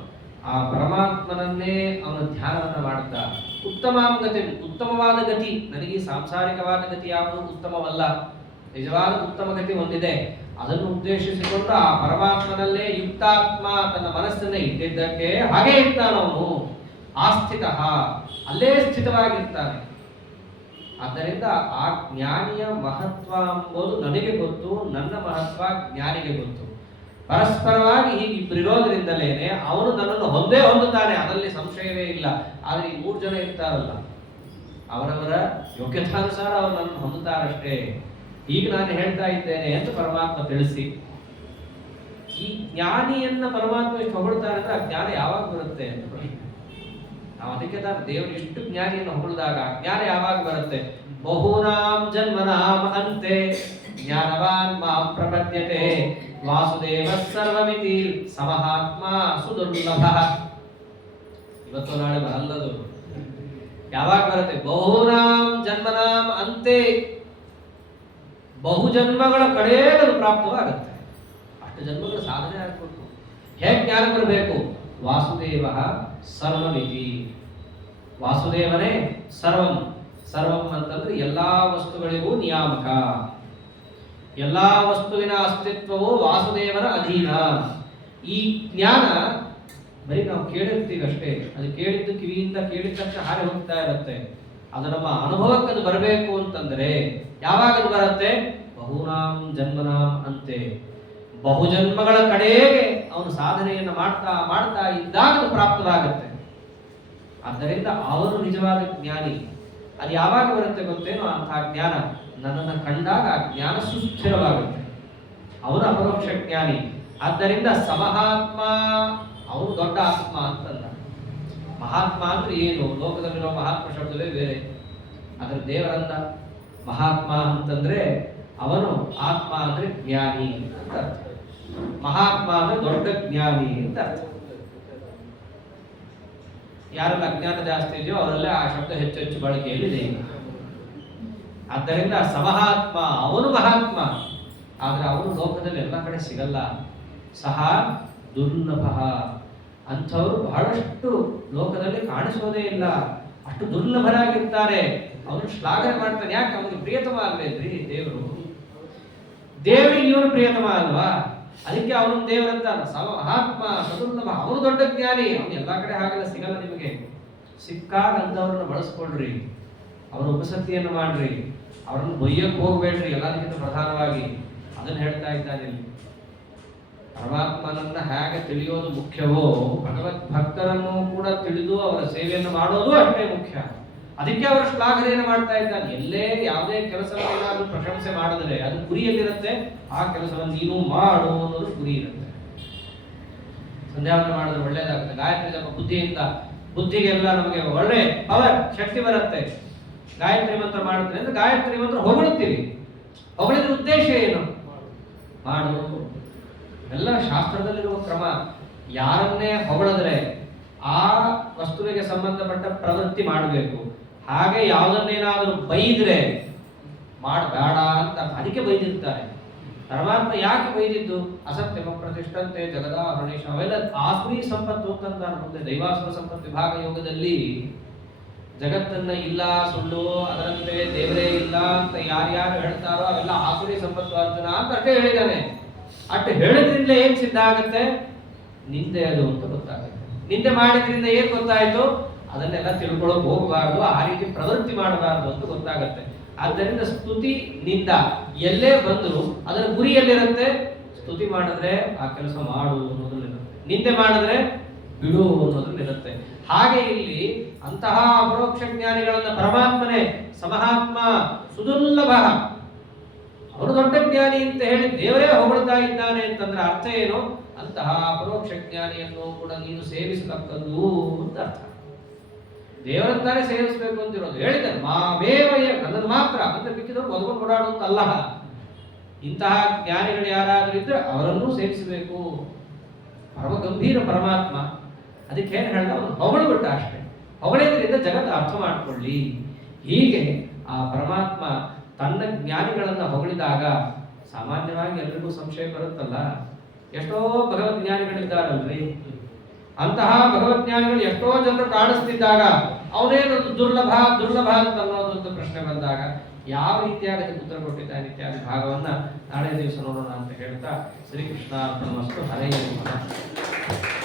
ಆ ಪರಮಾತ್ಮನನ್ನೇ ಅವನ ಧ್ಯಾನವನ್ನು ಮಾಡುತ್ತಾ ಉತ್ತಮಾಂ ಗತಿ, ಉತ್ತಮವಾದ ಗತಿ. ನನಗೆ ಸಾಂಸಾರಿಕವಾದ ಗತಿ ಯಾವುದು ಉತ್ತಮವಲ್ಲ, ನಿಜವಾದ ಉತ್ತಮ ಗತಿ ಹೊಂದಿದೆ. ಅದನ್ನು ಉದ್ದೇಶಿಸಿಕೊಂಡು ಆ ಪರಮಾತ್ಮನಲ್ಲೇ ಯುಕ್ತಾತ್ಮ ತನ್ನ ಮನಸ್ಸನ್ನ ಇಟ್ಟಿದ್ದಕ್ಕೆ ಹಾಗೆ ಇರ್ತಾನವನು. ಆಸ್ಥಿತ, ಅಲ್ಲೇ ಸ್ಥಿತವಾಗಿರ್ತಾನೆ. ಆದ್ದರಿಂದ ಆ ಜ್ಞಾನಿಯ ಮಹತ್ವ ಎಂಬುದು ನನಗೆ ಗೊತ್ತು, ನನ್ನ ಮಹತ್ವ ಜ್ಞಾನಿಗೆ ಗೊತ್ತು. ಪರಸ್ಪರವಾಗಿ ಹೀಗೆ ಇಬ್ಬರಿರೋದ್ರಿಂದಲೇನೆ ಅವನು ನನ್ನನ್ನು ಹೊಂದೇ ಹೊಂದುತ್ತಾನೆ, ಅದರಲ್ಲಿ ಸಂಶಯವೇ ಇಲ್ಲ. ಆದರೆ ಈ 3 ಜನ ಇರ್ತಾರಲ್ಲ, ಅವರವರ ಯೋಗ್ಯತಾನುಸಾರ ಅವರು ನನ್ನನ್ನು ಹೊಂದುತ್ತಾರಷ್ಟೇ. ಈಗ ನಾನು ಹೇಳ್ತಾ ಇದ್ದೇನೆ ಅಂತ ಪರಮಾತ್ಮ ತಿಳಿಸಿ, ಈ ಜ್ಞಾನಿಯನ್ನ ಪರಮಾತ್ಮ ಎಷ್ಟು ಹೊಗಳ್ತಾರೆ ಅಂದ್ರೆ ಆ ಜ್ಞಾನ ಯಾವಾಗ ಬರುತ್ತೆ ಅಂತ ಪ್ರಶ್ನೆ. ನಾವು ಅದಕ್ಕೆ ದೇವರು ಇಷ್ಟು ಜ್ಞಾನಿಯನ್ನು ಹೊಗಳಿದಾಗ ಜ್ಞಾನ ಯಾವಾಗ ಬರುತ್ತೆ? ಬಹುನಾಂ ಜನ್ಮನಾಂ ಅಂತೆ ಜ್ಞಾನವಾನ್ ಮಾಂ ಪ್ರಪದ್ಯತೆ ವಾಸುದೇವ ಸರ್ವಮಿತಿ ಸಮಹಾತ್ಮ ಸುದುರ್ಲಭ. ಇವತ್ತು ನಾಳೆ ಬರಲ್ಲದು. ಯಾವಾಗ ಬರುತ್ತೆ? ಬಹುನಾಂ ಜನ್ಮನಾಂ ಅಂತೆ, ಬಹು ಜನ್ಮಗಳ ಕಡೆ ಅದು ಪ್ರಾಪ್ತವಾಗುತ್ತೆ. ಅಷ್ಟು ಜನ್ಮಗಳ ಸಾಧನೆ ಆಗಬೇಕು. ಹೇಗೆ ಜ್ಞಾನ ಬರಬೇಕು? ವಾಸುದೇವ ಸರ್ವಮಿತಿ. ವಾಸುದೇವನೇ ಸರ್ವಂ. ಸರ್ವಂ ಅಂತಂದ್ರೆ ಎಲ್ಲಾ ವಸ್ತುಗಳಿಗೂ ನಿಯಾಮಕ. ಎಲ್ಲಾ ವಸ್ತುವಿನ ಅಸ್ತಿತ್ವವು ವಾಸುದೇವನ ಅಧೀನ. ಈ ಜ್ಞಾನ ಬರೀ ನಾವು ಕೇಳಿರ್ತೀವಿ ಅಷ್ಟೇ. ಅದು ಕೇಳಿದ್ದು ಕಿವಿಯಿಂದ ಕೇಳಿದ ತಕ್ಷಣ ಹಾರಿ ಹೋಗ್ತಾ ಇರುತ್ತೆ. ಅದು ನಮ್ಮ ಅನುಭವಕ್ಕೆ ಅದು ಬರಬೇಕು ಅಂತಂದ್ರೆ ಯಾವಾಗ ಅದು ಬರುತ್ತೆ? ಬಹುನಾಂ ಜನ್ಮನಾಂ ಅಂತೆ, ಬಹುಜನ್ಮಗಳ ಕಡೆಗೆ ಅವನು ಸಾಧನೆಯನ್ನು ಮಾಡ್ತಾ ಮಾಡ್ತಾ ಇದ್ದಾಗ ಅದು ಪ್ರಾಪ್ತವಾಗುತ್ತೆ. ಆದ್ದರಿಂದ ಅವನು ನಿಜವಾದ ಜ್ಞಾನಿ. ಅದು ಯಾವಾಗ ಬರುತ್ತೆ ಗೊತ್ತೇನೋ? ಅಂತಹ ಜ್ಞಾನ ನನ್ನನ್ನು ಕಂಡಾಗ ಆ ಜ್ಞಾನ ಸುಸ್ಥಿರವಾಗುತ್ತೆ. ಅವನು ಅಪರೋಕ್ಷ ಜ್ಞಾನಿ. ಆದ್ದರಿಂದ ಸಮಹಾತ್ಮ, ಅವನು ದೊಡ್ಡ ಆತ್ಮ ಅಂತಂದ. ಮಹಾತ್ಮ ಅಂದ್ರೆ ಏನು? ಲೋಕದಲ್ಲಿರೋ ಮಹಾತ್ಮ ಶಬ್ದವೇ ಬೇರೆ. ಅದರ ದೇವರನ್ನ ಮಹಾತ್ಮ ಅಂತಂದ್ರೆ ಅವನು ಆತ್ಮ ಅಂದ್ರೆ ಜ್ಞಾನಿ ಅಂತ ಅರ್ಥ. ಮಹಾತ್ಮ ಅಂದ್ರೆ ದೊಡ್ಡ ಜ್ಞಾನಿ ಅಂತ ಅರ್ಥ. ಯಾರೆಲ್ಲ ಅಜ್ಞಾನ ಜಾಸ್ತಿ ಇದೆಯೋ ಅವರೆಲ್ಲ ಆ ಶಬ್ದ ಹೆಚ್ಚು ಹೆಚ್ಚು ಬಳಕೆಯಲ್ಲಿದೆ. ಆದ್ದರಿಂದ ಸಮಹಾತ್ಮ, ಅವನು ಮಹಾತ್ಮ, ಆದ್ರೆ ಅವನು ಲೋಕದಲ್ಲಿ ಎಲ್ಲ ಕಡೆ ಸಿಗಲ್ಲ. ಸಹ ದುರ್ಲಭ, ಅಂಥವರು ಬಹಳಷ್ಟು ಲೋಕದಲ್ಲಿ ಕಾಣಿಸೋದೇ ಇಲ್ಲ, ಅಷ್ಟು ದುರ್ಲಭರಾಗಿರ್ತಾರೆ. ಅವನು ಶ್ಲಾಘನೆ ಮಾಡ್ತಾನೆ. ಯಾಕೆ? ಅವನಿಗೆ ಪ್ರಿಯತಮ ಅಲ್ವೇನ್ರಿ ದೇವರು? ದೇವರಿಗೆ ಇವನು ಪ್ರಿಯತಮ ಅಲ್ವಾ? ಅದಕ್ಕೆ ಅವನು ದೇವರಂತ ಮಹಾತ್ಮ ಸದುರ್ಲಭ. ಅವನು ದೊಡ್ಡ ಜ್ಞಾನಿ. ಅವನು ಎಲ್ಲಾ ಕಡೆ ಹಾಗೆಲ್ಲ ಸಿಗಲ್ಲ ನಿಮಗೆ. ಸಿಕ್ಕಾಗ ಅಂಥವ್ರನ್ನ ಬಳಸ್ಕೊಳ್ರಿ, ಅವರ ಉಪಸತಿಯನ್ನು ಮಾಡ್ರಿ, ಅವರನ್ನು ಬೊಯ್ಯಕ್ಕೆ ಹೋಗ್ಬೇಡ್ರಿ. ಎಲ್ಲದಕ್ಕಿಂತ ಪ್ರಧಾನವಾಗಿ ಅದನ್ನು ಹೇಳ್ತಾ ಇದ್ದಾನೆ ಇಲ್ಲಿ. ಪರಮಾತ್ಮನನ್ನ ಹೇಗೆ ತಿಳಿಯೋದು ಮುಖ್ಯವೋ, ಭಗವತ್ ಭಕ್ತರನ್ನು ಕೂಡ ತಿಳಿದು ಅವರ ಸೇವೆಯನ್ನು ಮಾಡೋದು ಅಷ್ಟೇ ಮುಖ್ಯ. ಅದಕ್ಕೆ ಅವರ ಶ್ಲಾಘನೆಯನ್ನು ಮಾಡ್ತಾ ಇದ್ದಾನೆ. ಎಲ್ಲೇ ಯಾವುದೇ ಕೆಲಸವನ್ನಾದ್ರೂ ಪ್ರಶಂಸೆ ಮಾಡಿದ್ರೆ ಅದು ಗುರಿಯಲ್ಲಿರುತ್ತೆ. ಆ ಕೆಲಸವನ್ನು ನೀನು ಮಾಡು ಅನ್ನೋದು ಗುರಿ ಇರುತ್ತೆ. ಸಂಧ್ಯಾವಂದನೆ ಮಾಡಿದ್ರೆ ಒಳ್ಳೇದಾಗುತ್ತೆ. ಗಾಯತ್ರಿ ಜಪ ಬುದ್ಧಿಯಿಂದ, ಬುದ್ಧಿಗೆಲ್ಲ ನಮಗೆ ಒಳ್ಳೆ ಪವರ್, ಶಕ್ತಿ ಬರುತ್ತೆ. ಗಾಯತ್ರಿ ಮಂತ್ರ ಮಾಡುತ್ತೆ ಅಂದ್ರೆ ಗಾಯತ್ರಿ ಮಂತ್ರ ಹೊಗಳುತ್ತೀವಿ. ಹೊಗಳಿದ್ರ ಉದ್ದೇಶ ಏನು? ಮಾಡು. ಎಲ್ಲ ಶಾಸ್ತ್ರದಲ್ಲಿರುವ ಕ್ರಮ. ಯಾರನ್ನೇ ಹೊಗಳಿದ್ರೆ ಆ ವಸ್ತುವಿಗೆ ಸಂಬಂಧಪಟ್ಟ ಪ್ರವೃತ್ತಿ ಮಾಡಬೇಕು. ಹಾಗೆ ಯಾವುದನ್ನೇನಾದರೂ ಬೈದ್ರೆ ಮಾಡಬೇಡ ಅಂತ. ಅದಕ್ಕೆ ಬೈದಿರ್ತಾರೆ. ಪರಮಾತ್ಮ ಯಾಕೆ ಬೈದಿದ್ದು? ಅಸತ್ಯಮ ಪ್ರತಿಷ್ಠಂತೆ ಜಗದಾ ಹರಣೇಶ, ಅವೆಲ್ಲ ಆಸುರಿ ಸಂಪತ್ತು ಅಂತಂತಾರೆ. ಮುಂದೆ ದೈವಾಸುರ ಸಂಪತ್ತು ವಿಭಾಗ ಯೋಗದಲ್ಲಿ ಜಗತ್ತನ್ನ ಇಲ್ಲ, ಸುಳ್ಳು, ಅದರಂತೆ ದೇವರೇ ಇಲ್ಲ ಅಂತ ಯಾರ್ಯಾರು ಹೇಳ್ತಾರೋ ಅವೆಲ್ಲ ಆಸುರಿ ಸಂಪತ್ತು ಅರ್ಜುನ ಅಂತ ಅಷ್ಟೇ ಹೇಳಿದ್ದಾನೆ. ಅಷ್ಟು ಹೇಳಿದ್ರಿಂದ ಏನ್ ಸಿದ್ಧ ಆಗುತ್ತೆ? ನಿಂದೆ ಅದು ಅಂತ ಗೊತ್ತಾಗುತ್ತೆ. ನಿಂದೆ ಮಾಡಿದ್ರಿಂದ ಏನ್ ಗೊತ್ತಾಯ್ತು? ಅದನ್ನೆಲ್ಲ ತಿಳ್ಕೊಳ್ಳೋಕೆ ಹೋಗಬಾರ್ದು, ಆ ರೀತಿ ಪ್ರವೃತ್ತಿ ಮಾಡಬಾರ್ದು ಅಂತ ಗೊತ್ತಾಗುತ್ತೆ. ಆದ್ದರಿಂದ ಸ್ತುತಿ ನಿಂದ ಎಲ್ಲೇ ಬಂದರೂ ಅದರ ಗುರಿ ಎಲ್ಲಿರುತ್ತೆ? ಸ್ತುತಿ ಮಾಡಿದ್ರೆ ಆ ಕೆಲಸ ಮಾಡು ಅನ್ನೋದ್ರಲ್ಲಿರುತ್ತೆ, ನಿಂದೆ ಮಾಡಿದ್ರೆ ಬಿಡು ಅನ್ನೋದ್ರಲ್ಲಿರುತ್ತೆ. ಹಾಗೆ ಇಲ್ಲಿ ಅಂತಹ ಅಪರೋಕ್ಷ ಜ್ಞಾನಿಗಳನ್ನ ಪರಮಾತ್ಮನೇ ಸಮಹಾತ್ಮ ಸುದುರ್ಲಭ, ಅವನು ದೊಡ್ಡ ಜ್ಞಾನಿ ಅಂತ ಹೇಳಿ ದೇವರೇ ಹೊಗಳ್ತಾ ಇದ್ದಾನೆ ಅಂತಂದ್ರೆ ಅರ್ಥ ಏನು? ಅಂತಹ ಅಪರೋಕ್ಷ ಜ್ಞಾನಿಯನ್ನು ಕೂಡ ನೀನು ಸೇವಿಸತಕ್ಕದ್ದು ಅಂತ ಅರ್ಥ. ದೇವರಂತಾನೆ ಸೇವಿಸಬೇಕು ಅಂತಿರೋದು. ಹೇಳಿದ್ದಾನೆ ಮಾಮೇವಯ, ನನ್ನನ್ನು ಮಾತ್ರ ಅಂದ್ರೆ ಬಿಕ್ಕಿದವರು ಬದುಕೊಂಡು ಓಡಾಡುತ್ತಲ್ಲ. ಇಂತಹ ಜ್ಞಾನಿಗಳು ಯಾರಾದರೂ ಇದ್ರೆ ಅವರನ್ನೂ ಸೇವಿಸಬೇಕು. ಪರಮ ಗಂಭೀರ ಪರಮಾತ್ಮ. ಅದಕ್ಕೆ ಏನು ಹೇಳ್ದ? ಅವನು ಹೊಗಳ್ಬಿಟ್ಟ ಅಷ್ಟೇ. ಹೊಗಳಿದ್ರಿಂದ ಜಗತ್ತು ಅರ್ಥ ಮಾಡಿಕೊಳ್ಳಿ. ಹೀಗೆ ಆ ಪರಮಾತ್ಮ ತನ್ನ ಜ್ಞಾನಿಗಳನ್ನ ಹೊಗಳಿದಾಗ ಸಾಮಾನ್ಯವಾಗಿ ಎಲ್ರಿಗೂ ಸಂಶಯ ಬರುತ್ತಲ್ಲ, ಎಷ್ಟೋ ಭಗವದ್ಜ್ಞಾನಿಗಳಿದ್ದಾರಲ್ರಿ, ಅಂತಹ ಭಗವದ್ಜ್ಞಾನಿಗಳು ಎಷ್ಟೋ ಜನರು ಕಾಣಿಸ್ತಿದ್ದಾಗ ಅವನೇನೊಂದು ದುರ್ಲಭ ದುರ್ಲಭ ಅಂತ ಅನ್ನೋದೊಂದು ಪ್ರಶ್ನೆ ಬಂದಾಗ ಯಾವ ರೀತಿಯಾಗಿ ಉತ್ತರ ಕೊಟ್ಟಿದ್ದಾನೆ ಇತ್ಯಾದಿ ಭಾಗವನ್ನ ನಾಳೆ ದಿವಸ ನೋಡೋಣ ಅಂತ ಹೇಳ್ತಾ ಶ್ರೀಕೃಷ್ಣ ಅರ್ಪಣಮಸ್ತು. ಹರೇ ನಮಃ.